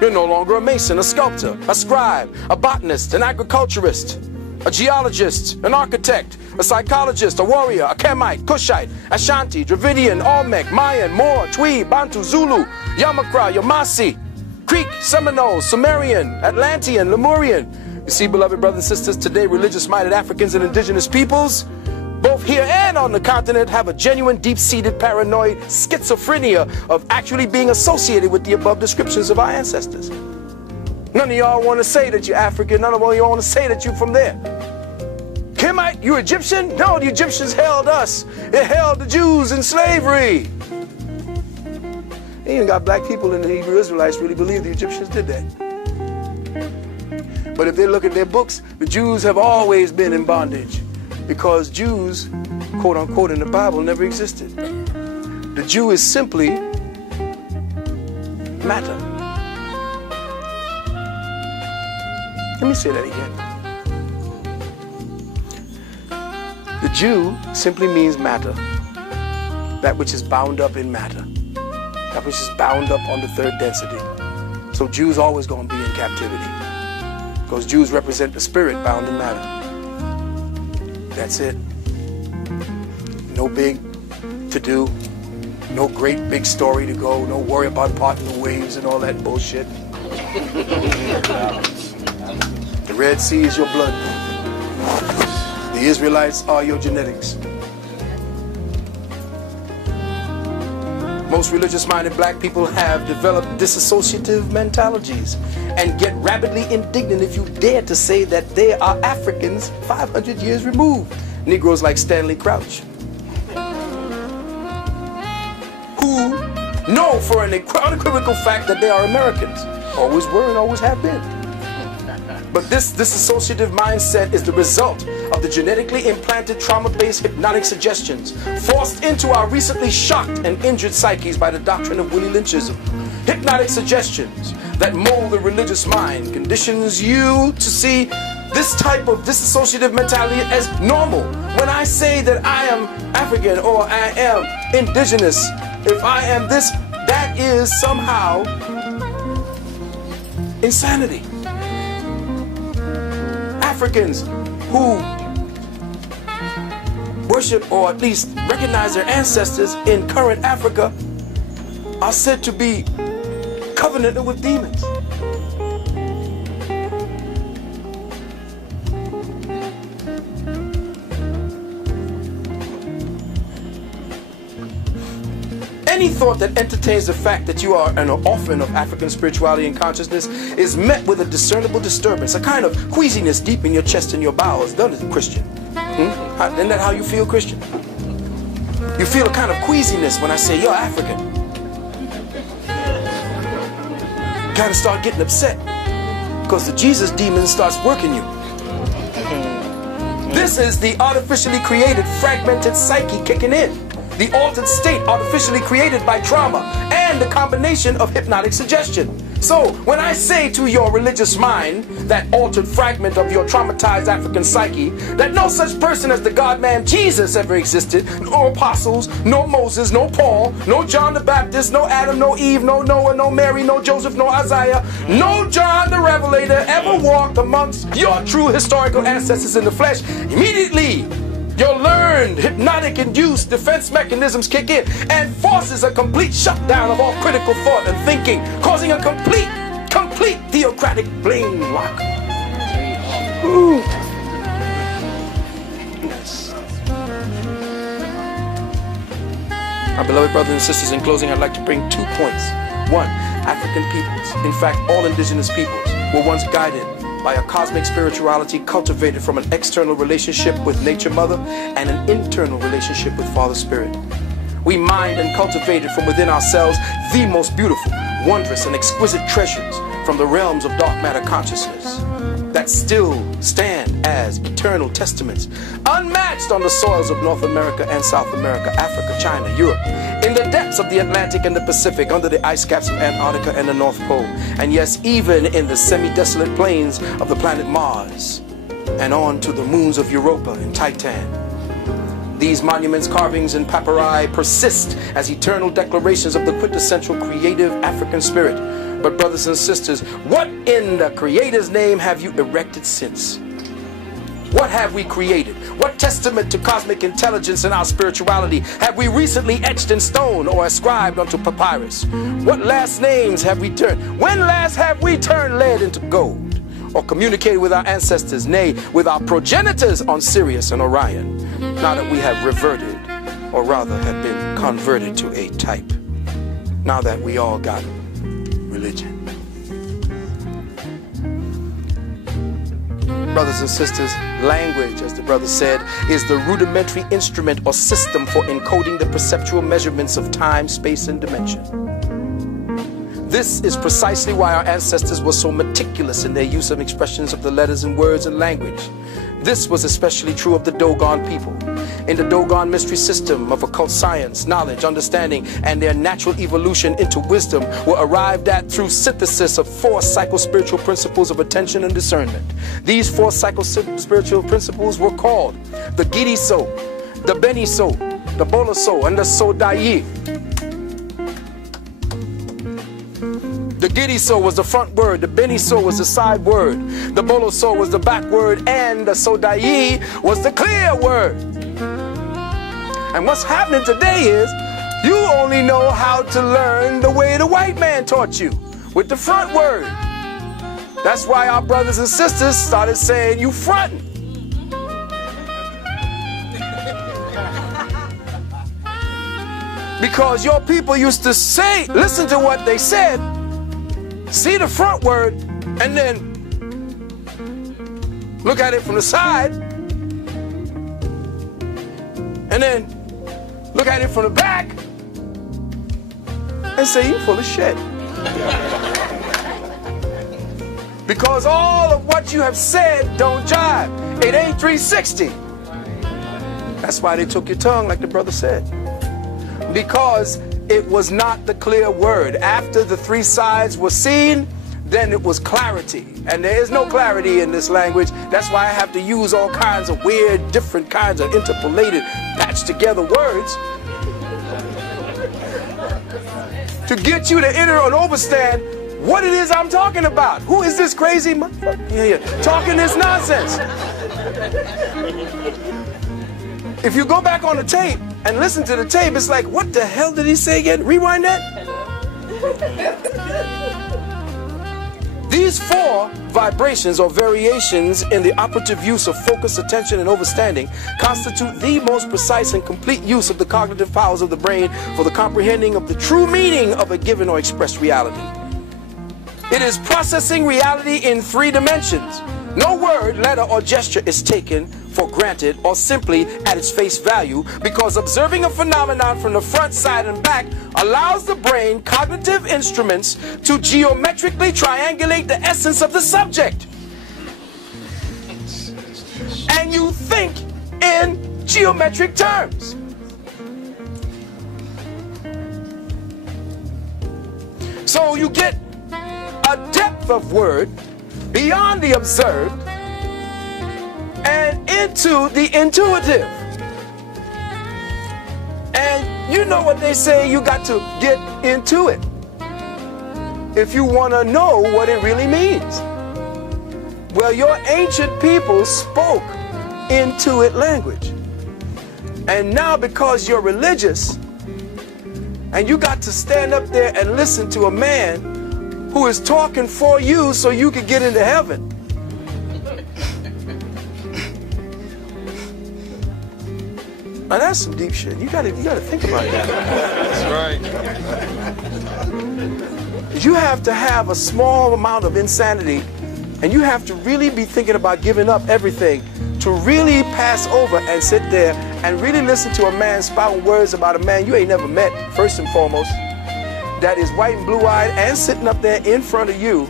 You're no longer a mason, a sculptor, a scribe, a botanist, an agriculturist, a geologist, an architect, a psychologist, a warrior, a Kemite, Kushite, Ashanti, Dravidian, Olmec, Mayan, Moor, Twi, Bantu, Zulu, Yamakra, Yamasi, Creek, Seminole, Sumerian, Atlantean, Lemurian. You see, beloved brothers and sisters, today religious-minded Africans and indigenous peoples, both here and on the continent, have a genuine deep-seated paranoid schizophrenia of actually being associated with the above descriptions of our ancestors. None of y'all want to say that you're African. None of y'all want to say that you're from there. Kemite, you Egyptian? No, the Egyptians held us. It held the Jews in slavery. They even got black people in the Hebrew Israelites really believe the Egyptians did that. But if they look at their books, the Jews have always been in bondage because Jews, quote unquote, in the Bible never existed. The Jew is simply matter. Let me say that again. The Jew simply means matter, that which is bound up in matter, that which is bound up on the third density. So Jews always going to be in captivity because Jews represent the spirit bound in matter. That's it. No big to do, no great big story to go, no worry about parting the waves and all that bullshit. The Red Sea is your blood. The Israelites are your genetics. Most religious-minded black people have developed disassociative mentalities and get rabidly indignant if you dare to say that they are Africans 500 years removed. Negroes like Stanley Crouch, who know for an unequivocal fact that they are Americans. Always were and always have been. But this dissociative mindset is the result of the genetically implanted trauma-based hypnotic suggestions forced into our recently shocked and injured psyches by the doctrine of Willie Lynchism. Hypnotic suggestions that mold the religious mind conditions you to see this type of dissociative mentality as normal. When I say that I am African or I am indigenous, if I am this, that is somehow insanity. Africans who worship or at least recognize their ancestors in current Africa are said to be covenanted with demons. Any thought that entertains the fact that you are an orphan of African spirituality and consciousness is met with a discernible disturbance, a kind of queasiness deep in your chest and your bowels, doesn't it, Christian? Isn't that how you feel, Christian? You feel a kind of queasiness when I say you're African. You kind of start getting upset because the Jesus demon starts working you. This is the artificially created fragmented psyche kicking in. The altered state artificially created by trauma and the combination of hypnotic suggestion. So when I say to your religious mind, that altered fragment of your traumatized African psyche, that no such person as the God-man Jesus ever existed, no apostles, no Moses, no Paul, no John the Baptist, no Adam, no Eve, no Noah, no Mary, no Joseph, no Isaiah, no John the Revelator ever walked amongst your true historical ancestors in the flesh, immediately your learned, hypnotic-induced defense mechanisms kick in and forces a complete shutdown of all critical thought and thinking, causing a complete theocratic blame lock. Ooh. My beloved brothers and sisters, in closing, I'd like to bring 2 points. 1, African peoples, in fact, all indigenous peoples, were once guided by a cosmic spirituality cultivated from an external relationship with Nature Mother and an internal relationship with Father Spirit. We mined and cultivated from within ourselves the most beautiful, wondrous, and exquisite treasures from the realms of dark matter consciousness. that still stand as eternal testaments, unmatched on the soils of North America and South America, Africa, China, Europe, in the depths of the Atlantic and the Pacific, under the ice caps of Antarctica and the North Pole, and yes, even in the semi-desolate plains of the planet Mars, and on to the moons of Europa and Titan. These monuments, carvings, and papyri persist as eternal declarations of the quintessential creative African spirit. But brothers and sisters, what in the Creator's name have you erected since? What have we created? What testament to cosmic intelligence and our spirituality have we recently etched in stone or ascribed unto papyrus? What last names have we turned? When last have we turned lead into gold? Or communicated with our ancestors, nay, with our progenitors on Sirius and Orion, now that we have reverted, or rather have been converted to a type, now that we all got religion. Brothers and sisters, language, as the brother said, is the rudimentary instrument or system for encoding the perceptual measurements of time, space, and dimension. This is precisely why our ancestors were so meticulous in their use of expressions of the letters and words and language. This was especially true of the Dogon people. In the Dogon mystery system of occult science, knowledge, understanding, and their natural evolution into wisdom were arrived at through synthesis of 4 psycho-spiritual principles of attention and discernment. These 4 psycho-spiritual principles were called the Gidi-so, the Beni-so, the Bolo-so, and the So-Dai. The Gidi-so was the front word, the Beni-so was the side word, the Bolo-so was the back word, and the So-Dai was the clear word. And what's happening today is you only know how to learn the way the white man taught you, with the front word. That's why our brothers and sisters started saying you frontin'. Because your people used to say, listen to what they said, see the front word, and then look at it from the side, and then look at it from the back, and say, you full of shit. Because all of what you have said don't jive. It ain't 360. That's why they took your tongue, like the brother said. Because it was not the clear word. After the 3 sides were seen, then it was clarity. And there is no clarity in this language. That's why I have to use all kinds of weird, different kinds of interpolated, patched together words to get you to enter and understand what it is I'm talking about. Who is this crazy motherfucker talking this nonsense? If you go back on the tape and listen to the tape, it's like, what the hell did he say again? Rewind that. These 4 vibrations or variations in the operative use of focus, attention, and understanding constitute the most precise and complete use of the cognitive powers of the brain for the comprehending of the true meaning of a given or expressed reality. It is processing reality in 3 dimensions. No word, letter, or gesture is taken for granted or simply at its face value, because observing a phenomenon from the front, side, and back allows the brain cognitive instruments to geometrically triangulate the essence of the subject. And you think in geometric terms. So you get a depth of word beyond the observed and into the intuitive. And you know what they say, you got to get into it if you want to know what it really means. Well, your ancient people spoke Intuit language. And now because you're religious and you got to stand up there and listen to a man who is talking for you so you can get into heaven. Now that's some deep shit. You gotta think about that. That's right. You have to have a small amount of insanity, and you have to really be thinking about giving up everything to really pass over and sit there and really listen to a man spouting words about a man you ain't never met, first and foremost, that is white and blue-eyed and sitting up there in front of you,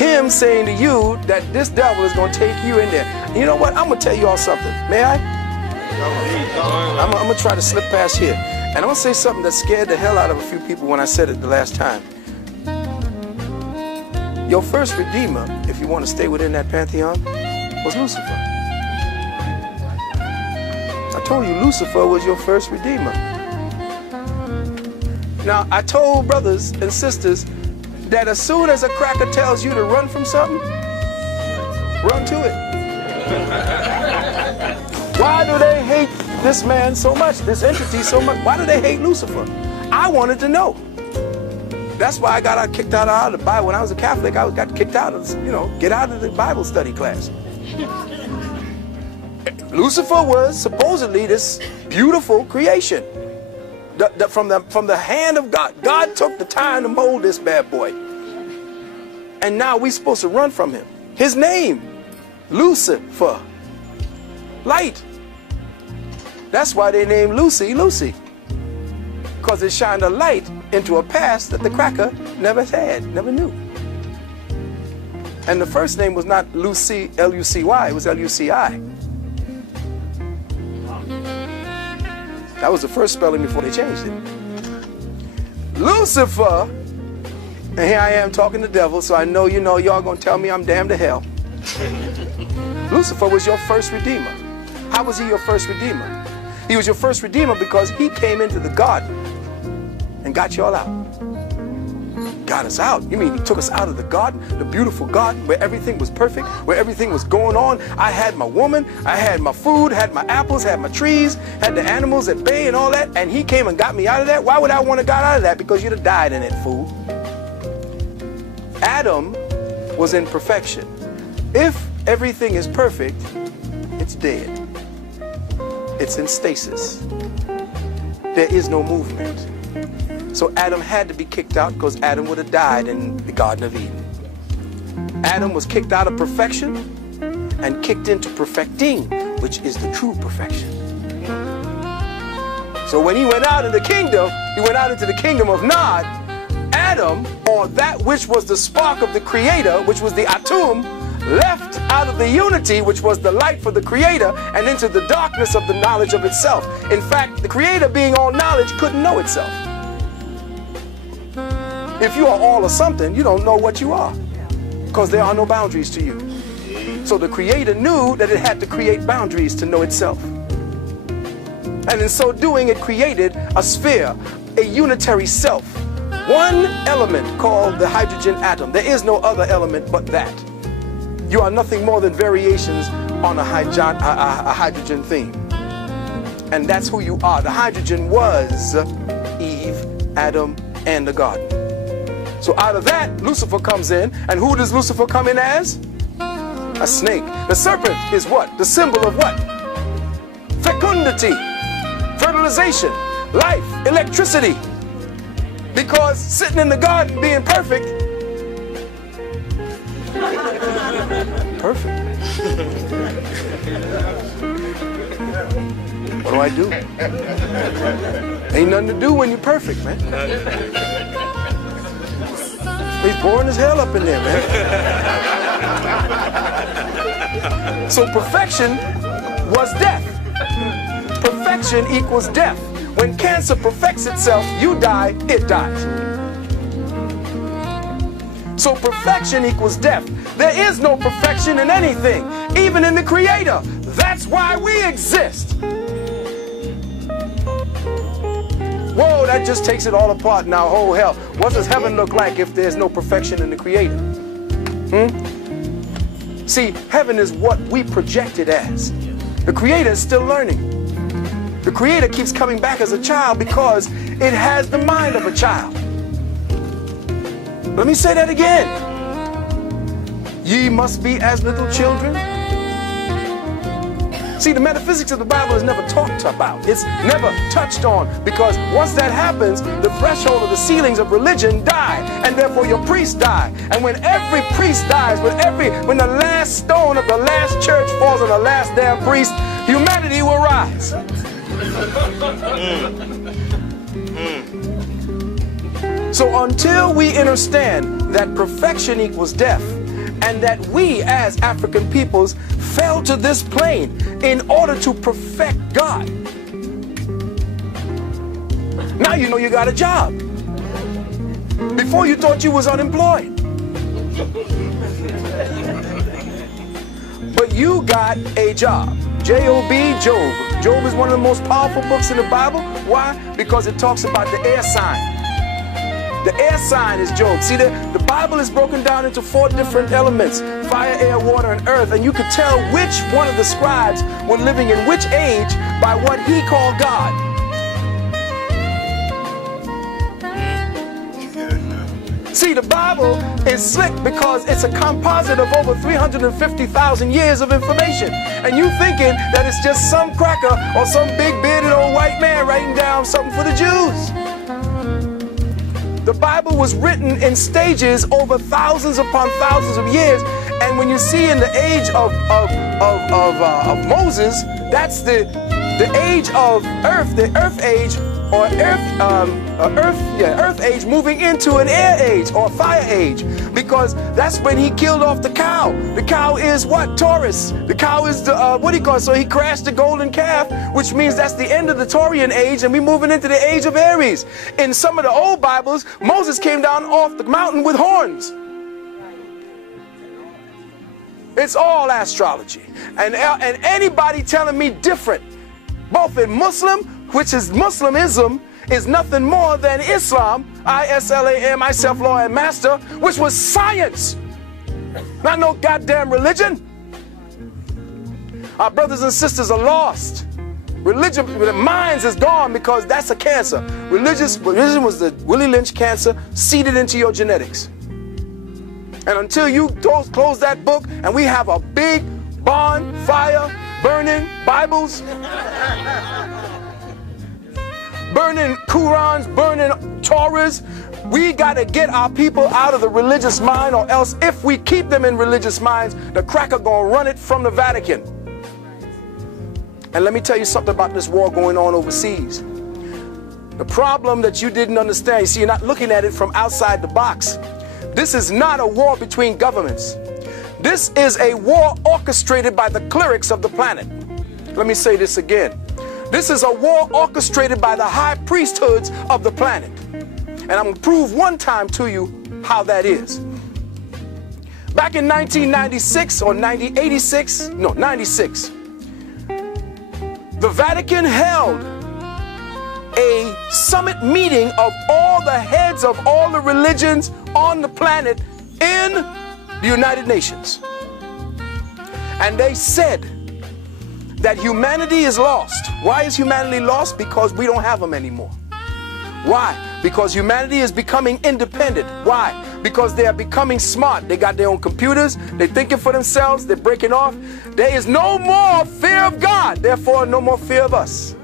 him saying to you that this devil is going to take you in there. And you know what? I'm going to tell you all something. May I? I'm going to try to slip past here. And I'm going to say something that scared the hell out of a few people when I said it the last time. Your first redeemer, if you want to stay within that pantheon, was Lucifer. I told you Lucifer was your first redeemer. Now, I told brothers and sisters that as soon as a cracker tells you to run from something, run to it. Why do they hate this man so much, this entity so much? Why do they hate Lucifer? I wanted to know. That's why I got kicked out of the Bible. When I was a Catholic, I got kicked out of, get out of the Bible study class. Lucifer was supposedly this beautiful creation from the hand of God. God took the time to mold this bad boy. And now we're supposed to run from him. His name, Lucifer. Light. That's why they named Lucy, Lucy. Because it shined a light into a past that the cracker never had, never knew. And the first name was not Lucy, L-U-C-Y, it was L-U-C-I. That was the first spelling before they changed it. Lucifer, and here I am talking to the devil, so I know y'all gonna tell me I'm damned to hell. Lucifer was your first redeemer. How was he your first redeemer? He was your first redeemer because he came into the garden and got you all out. Got us out. You mean he took us out of the garden, the beautiful garden where everything was perfect, where everything was going on. I had my woman, I had my food, had my apples, had my trees, had the animals at bay and all that, and he came and got me out of that. Why would I want to got out of that? Because you'd have died in it, fool. Adam was in perfection. If everything is perfect, it's dead. It's in stasis. There is no movement. So Adam had to be kicked out because Adam would have died in the Garden of Eden. Adam was kicked out of perfection and kicked into perfecting, which is the true perfection. So when he went out in the kingdom, he went out into the kingdom of Nod. Adam, or that which was the spark of the creator, which was the Atum, left out of the unity, which was the light for the creator, and into the darkness of the knowledge of itself. In fact, the creator, being all knowledge, couldn't know itself. If you are all of something, you don't know what you are, because there are no boundaries to you. So the creator knew that it had to create boundaries to know itself. And in so doing, it created a sphere, a unitary self. One element called the hydrogen atom. There is no other element but that. You are nothing more than variations on a hydrogen theme. And that's who you are. The hydrogen was Eve, Adam, and the garden. So out of that, Lucifer comes in. And who does Lucifer come in as? A snake. The serpent is what? The symbol of what? Fecundity, fertilization, life, electricity. Because sitting in the garden being perfect, perfect. What do I do? Ain't nothing to do when you're perfect, man. He's boring as hell up in there, man. So perfection was death. Perfection equals death. When cancer perfects itself, you die, it dies. So perfection equals death. There is no perfection in anything, even in the Creator. That's why we exist. Whoa, that just takes it all apart now. Oh, hell. What does heaven look like if there's no perfection in the Creator? See, heaven is what we project it as. The Creator is still learning. The Creator keeps coming back as a child because it has the mind of a child. Let me say that again. Ye must be as little children. See, the metaphysics of the Bible is never talked about. It's never touched on, because once that happens, the threshold of the ceilings of religion die, and therefore your priests die. And when every priest dies, when the last stone of the last church falls on the last damn priest, humanity will rise. So until we understand that perfection equals death, and that we as African peoples fell to this plane in order to perfect God. Now you know you got a job. Before you thought you was unemployed. But you got a job. J-O-B, Job. Job is one of the most powerful books in the Bible. Why? Because it talks about the air sign. The air sign is Job. See, the Bible is broken down into 4 different elements: fire, air, water, and earth. And you could tell which one of the scribes were living in which age by what he called God. See, the Bible is slick because it's a composite of over 350,000 years of information. And you thinking that it's just some cracker or some big bearded old white man writing down something for the Jews. The Bible was written in stages over thousands upon thousands of years. And when you see in the age of Moses, that's the age of earth, the earth age, or earth age moving into an air age or fire age, because that's when he killed off the cow. The cow is what? Taurus. The cow is the what do you call it? So he crashed the golden calf, which means that's the end of the Taurian age, and we're moving into the age of Aries. In some of the old Bibles, Moses came down off the mountain with horns. It's all astrology, and anybody telling me different, both in Muslim, which is Muslimism, is nothing more than Islam, I-S-L-A-M, myself, Lord and Master, which was science, not no goddamn religion. Our brothers and sisters are lost. Religion, the minds is gone because that's a cancer. Religion was the Willie Lynch cancer seeded into your genetics. And until you close that book and we have a big bonfire burning Bibles, burning Qurans, burning Torahs, we got to get our people out of the religious mind, or else if we keep them in religious minds, the cracker gonna run it from the Vatican. And let me tell you something about this war going on overseas. The problem that you didn't understand, you see, you're not looking at it from outside the box. This is not a war between governments. This is a war orchestrated by the clerics of the planet. Let me say this again. This is a war orchestrated by the high priesthoods of the planet. And I'm going to prove one time to you how that is. Back in 1996 or 96, the Vatican held a summit meeting of all the heads of all the religions on the planet in the United Nations. And they said that humanity is lost. Why is humanity lost? Because we don't have them anymore. Why? Because humanity is becoming independent. Why? Because they are becoming smart. They got their own computers. They're thinking for themselves. They're breaking off. There is no more fear of God. Therefore, no more fear of us.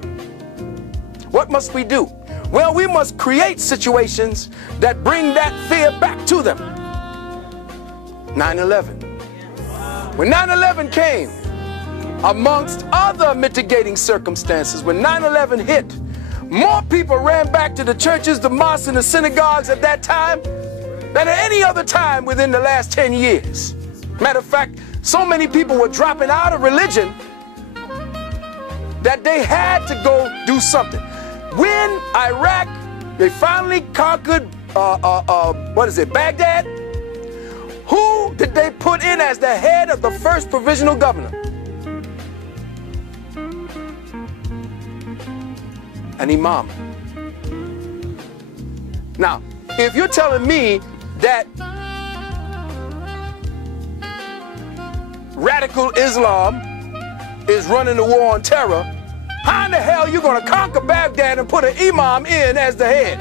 What must we do? Well, we must create situations that bring that fear back to them. 9/11. When 9/11 came, amongst other mitigating circumstances, when 9/11 hit, more people ran back to the churches, the mosques, and the synagogues at that time than at any other time within the last 10 years. Matter of fact, so many people were dropping out of religion that they had to go do something. When Iraq, they finally conquered, Baghdad, who did they put in as the head of the first provisional governor? An imam. Now, if you're telling me that radical Islam is running the war on terror, how in the hell are you going to conquer Baghdad and put an imam in as the head?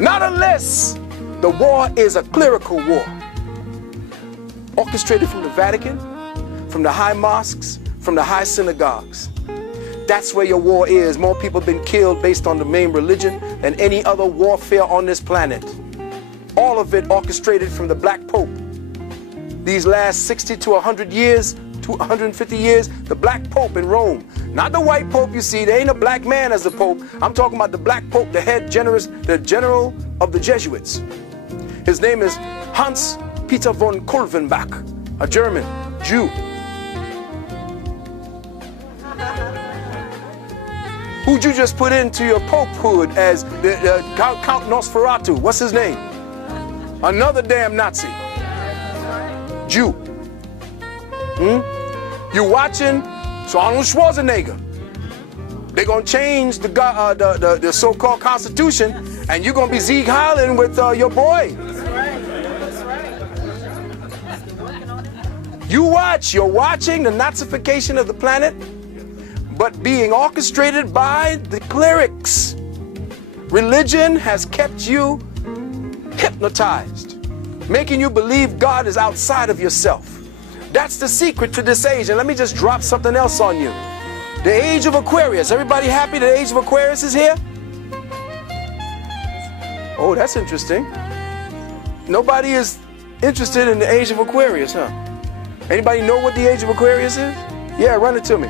Not unless the war is a clerical war, orchestrated from the Vatican, from the high mosques, from the high synagogues. That's where your war is. More people have been killed based on the main religion than any other warfare on this planet. All of it orchestrated from the Black Pope. These last 60 to 100 years, to 150 years, the Black Pope in Rome. Not the white Pope you see. There ain't a black man as the Pope. I'm talking about the Black Pope, the general of the Jesuits. His name is Hans Peter von Kolvenbach, a German Jew, who'd you just put into your popehood as Count Nosferatu? What's his name? Another damn Nazi. Jew. You watching Arnold Schwarzenegger. They're going to change the so-called Constitution, and you're going to be Sieg Heiling with your boy. That's right. You're watching the Nazification of the planet, but being orchestrated by the clerics. Religion has kept you hypnotized, making you believe God is outside of yourself. That's the secret to this age. And let me just drop something else on you. The age of Aquarius. Everybody happy the age of Aquarius is here? Oh, that's interesting. Nobody is interested in the age of Aquarius, huh? Anybody know what the age of Aquarius is? Yeah, run it to me.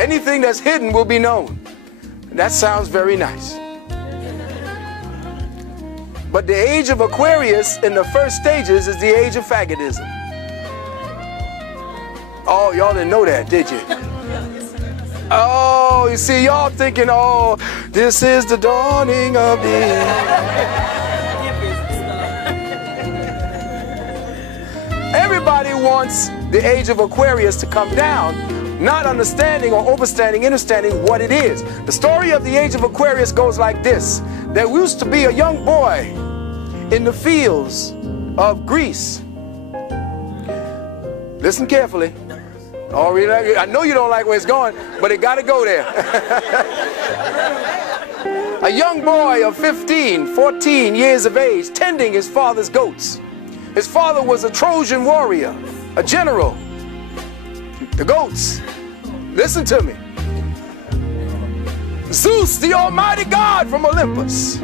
Anything that's hidden will be known. That sounds very nice. But the age of Aquarius in the first stages is the age of faggotism. Oh, y'all didn't know that, did you? Oh, you see, y'all thinking, oh, this is the dawning of the end. Everybody wants the age of Aquarius to come down, not understanding or understanding what it is. The story of the age of Aquarius goes like this. There used to be a young boy in the fields of Greece. Listen carefully. Oh, really? I know you don't like where it's going, but it got to go there. A young boy of 15, 14 years of age, tending his father's goats. His father was a Trojan warrior, a general. The goats. Listen to me. Zeus, the almighty God from Olympus,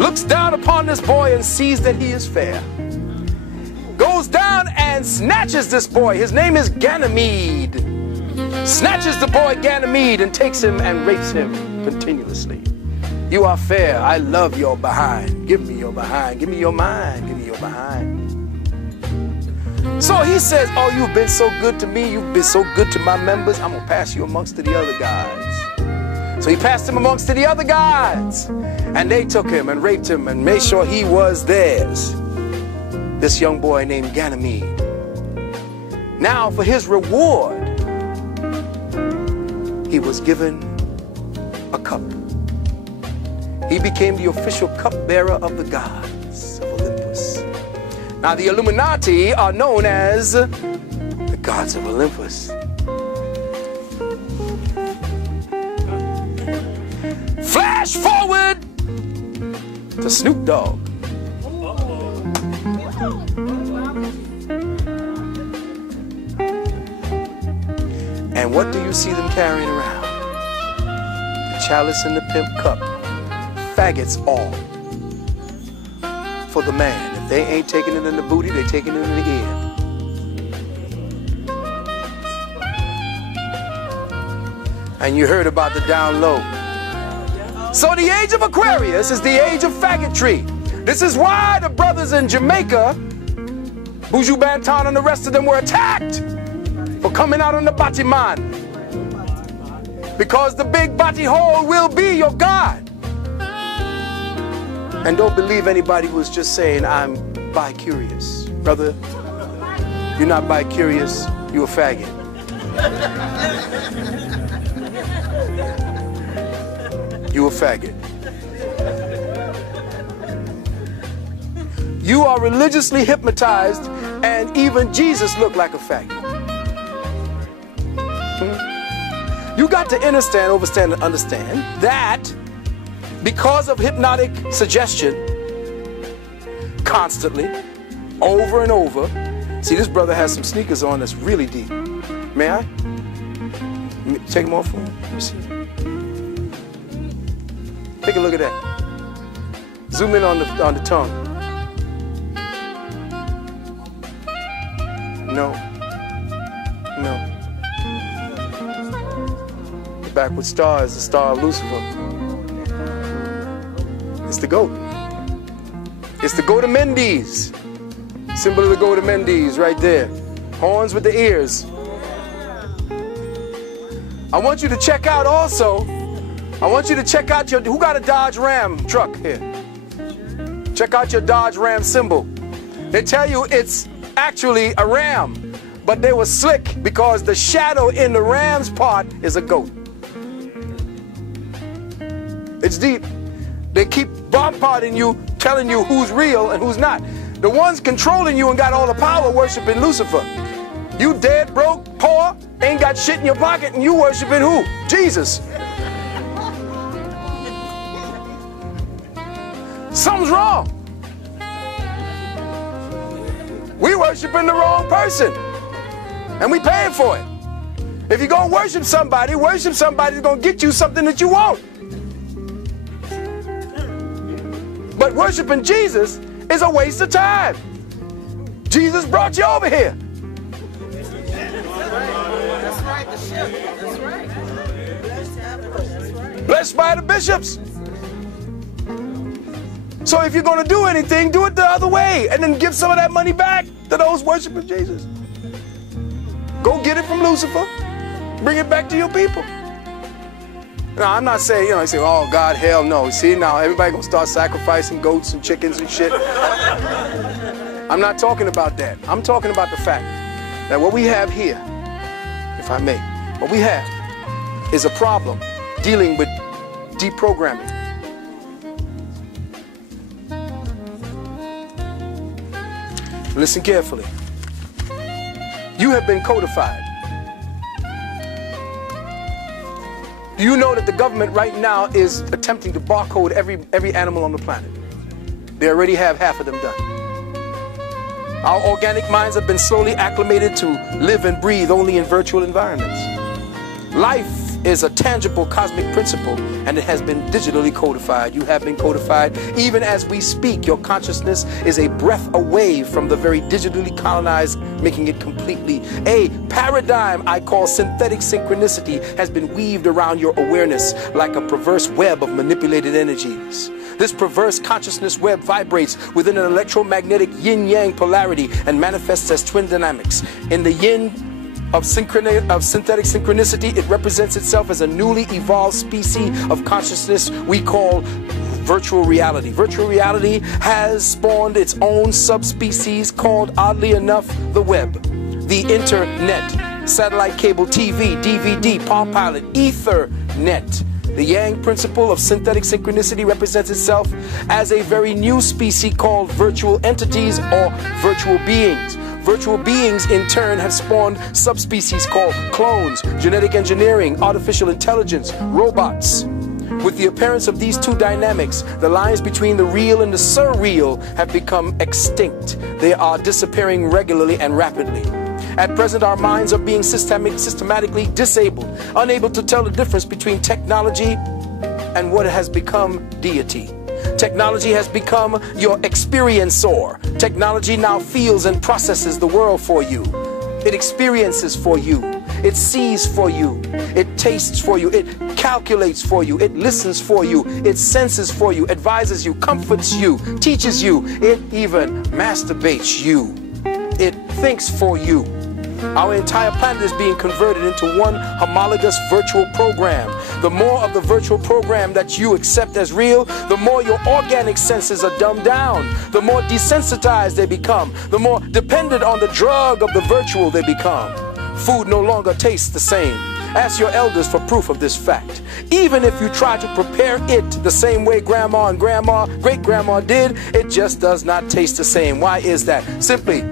looks down upon this boy and sees that he is fair. Goes down and snatches this boy. His name is Ganymede. Snatches the boy Ganymede and takes him and rapes him continuously. You are fair. I love your behind. Give me your behind. Give me your mind. Give me your behind. So he says, oh, you've been so good to me. You've been so good to my members. I'm going to pass you amongst the other guys. So he passed him amongst the other guys. And they took him and raped him and made sure he was theirs. This young boy named Ganymede. Now for his reward, he was given a cup. He became the official cupbearer of the gods of Olympus. Now the Illuminati are known as the gods of Olympus. Flash forward to Snoop Dogg. And what do you see them carrying around? The chalice and the pimp cup. Faggots all. For the man. If they ain't taking it in the booty, they taking it in the ear. And you heard about the down low. So the age of Aquarius is the age of faggotry. This is why the brothers in Jamaica, Buju Banton and the rest of them were attacked for coming out on the Bati Man. Because the big Bati hole will be your God. And don't believe anybody who's just saying, I'm bi-curious. Brother, you're not bi-curious, you're a faggot. You a faggot. You are religiously hypnotized, and even Jesus looked like a faggot. You got to understand, overstand, and understand that because of hypnotic suggestion, constantly, over and over. See, this brother has some sneakers on that's really deep. May I? Take them off for me. Let me see. Take a look at that. Zoom in on the tongue. No. No. The backward star is the star of Lucifer. It's the goat. It's the goat of Mendes. Symbol of the goat of Mendes right there. Horns with the ears. I want you to check out also, I want you to check out your, who got a Dodge Ram truck here? Check out your Dodge Ram symbol. They tell you it's actually a ram, but they were slick because the shadow in the ram's part is a goat. It's deep. They keep bombarding you, telling you who's real and who's not. The ones controlling you and got all the power worshiping Lucifer. You dead, broke, poor, ain't got shit in your pocket, and you worshiping who? Jesus. Something's wrong. We worshiping the wrong person, and we paying for it. If you're gonna worship somebody that's gonna get you something that you want. But worshiping Jesus is a waste of time. Jesus brought you over here. That's right, the ship. That's right. That's right. Blessed by the bishops. So if you're going to do anything, do it the other way and then give some of that money back to those worshiping Jesus. Go get it from Lucifer. Bring it back to your people. Now, I'm not saying, you say, oh, God, hell no. See, now everybody going to start sacrificing goats and chickens and shit. I'm not talking about that. I'm talking about the fact that what we have here, if I may, what we have is a problem dealing with deprogramming. Listen carefully. You have been codified. Do you know that the government right now is attempting to barcode every animal on the planet? They already have half of them done. Our organic minds have been slowly acclimated to live and breathe only in virtual environments. Life is a tangible cosmic principle, and it has been digitally codified. You have been codified. Even as we speak, your consciousness is a breath away from the very digitally colonized, making it completely. A paradigm I call synthetic synchronicity has been weaved around your awareness like a perverse web of manipulated energies. This perverse consciousness web vibrates within an electromagnetic yin-yang polarity and manifests as twin dynamics. In the yin of synthetic synchronicity, it represents itself as a newly evolved species of consciousness we call virtual reality. Virtual reality has spawned its own subspecies called, oddly enough, the web, the internet, satellite cable TV, DVD, Palm Pilot, Ethernet. The Yang principle of synthetic synchronicity represents itself as a very new species called virtual entities or virtual beings. Virtual beings, in turn, have spawned subspecies called clones, genetic engineering, artificial intelligence, robots. With the appearance of these two dynamics, the lines between the real and the surreal have become extinct. They are disappearing regularly and rapidly. At present, our minds are being systematically disabled, unable to tell the difference between technology and what has become deity. Technology has become your experiencer. Technology now feels and processes the world for you. It experiences for you. It sees for you. It tastes for you. It calculates for you. It listens for you. It senses for you. Advises you. Comforts you. Teaches you. It even masturbates you. It thinks for you. Our entire planet is being converted into one homologous virtual program. The more of the virtual program that you accept as real, the more your organic senses are dumbed down. The more desensitized they become. The more dependent on the drug of the virtual they become. Food no longer tastes the same. Ask your elders for proof of this fact. Even if you try to prepare it the same way grandma and great-grandma did, it just does not taste the same. Why is that? Simply,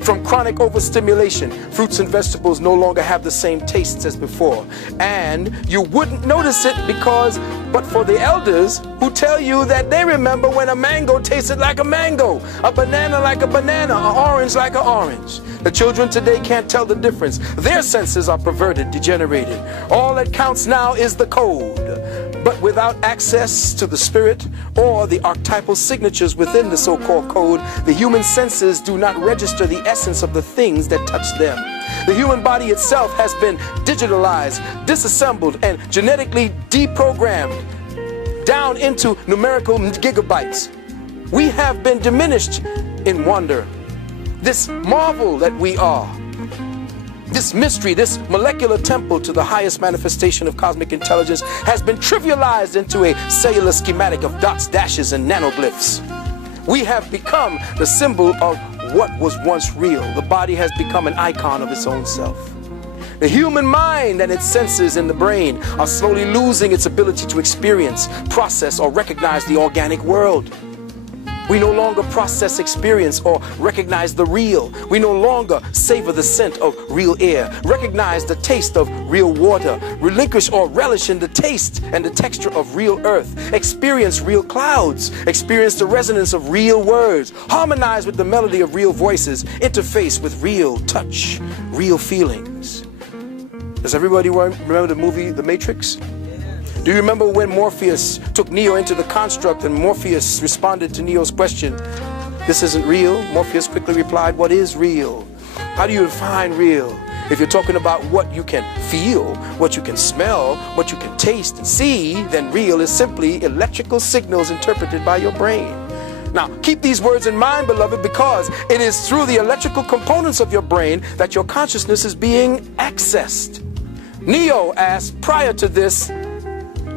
from chronic overstimulation, fruits and vegetables no longer have the same tastes as before. And you wouldn't notice it but for the elders who tell you that they remember when a mango tasted like a mango, a banana like a banana, an orange like an orange. The children today can't tell the difference. Their senses are perverted, degenerated. All that counts now is the code. But without access to the spirit or the archetypal signatures within the so-called code, the human senses do not register the essence of the things that touch them. The human body itself has been digitalized, disassembled, and genetically deprogrammed. down into numerical gigabytes. We have been diminished in wonder. This marvel that we are, this mystery, this molecular temple to the highest manifestation of cosmic intelligence has been trivialized into a cellular schematic of dots, dashes, and nanoglyphs. We have become the symbol of what was once real. The body has become an icon of its own self. The human mind and its senses in the brain are slowly losing its ability to experience, process, or recognize the organic world. We no longer process, experience, or recognize the real. We no longer savor the scent of real air, recognize the taste of real water, relinquish or relish in the taste and the texture of real earth, experience real clouds, experience the resonance of real words, harmonize with the melody of real voices, interface with real touch, real feelings. Does everybody remember the movie The Matrix? Do you remember when Morpheus took Neo into the construct and Morpheus responded to Neo's question, "This isn't real"? Morpheus quickly replied, "What is real?" How do you define real? If you're talking about what you can feel, what you can smell, what you can taste and see, then real is simply electrical signals interpreted by your brain. Now, keep these words in mind, beloved, because it is through the electrical components of your brain that your consciousness is being accessed. Neo asked prior to this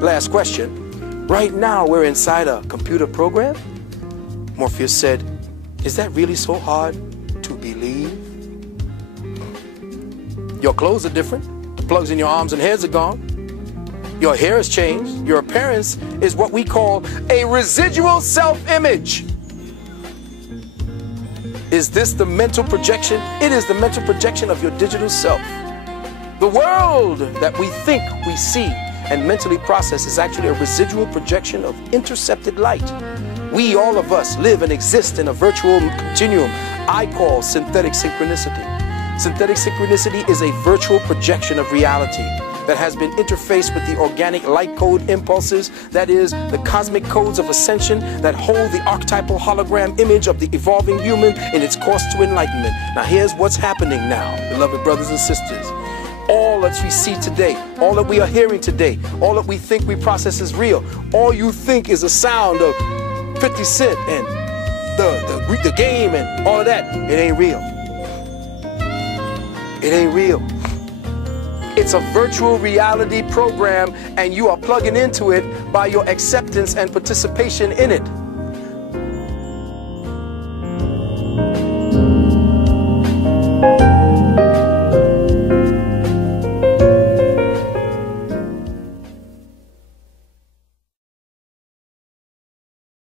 last question, "Right now we're inside a computer program?" Morpheus said, "Is that really so hard to believe? Your clothes are different. The plugs in your arms and heads are gone. Your hair has changed. Your appearance is what we call a residual self-image." Is this the mental projection? It is the mental projection of your digital self. The world that we think we see and mentally process is actually a residual projection of intercepted light. We, all of us, live and exist in a virtual continuum I call synthetic synchronicity. Synthetic synchronicity is a virtual projection of reality that has been interfaced with the organic light code impulses, that is, the cosmic codes of ascension that hold the archetypal hologram image of the evolving human in its course to enlightenment. Now here's what's happening now, beloved brothers and sisters. All that we see today, all that we are hearing today, all that we think we process is real, all you think is a sound of 50 Cent and the game and all of that, it ain't real. It ain't real. It's a virtual reality program and you are plugging into it by your acceptance and participation in it.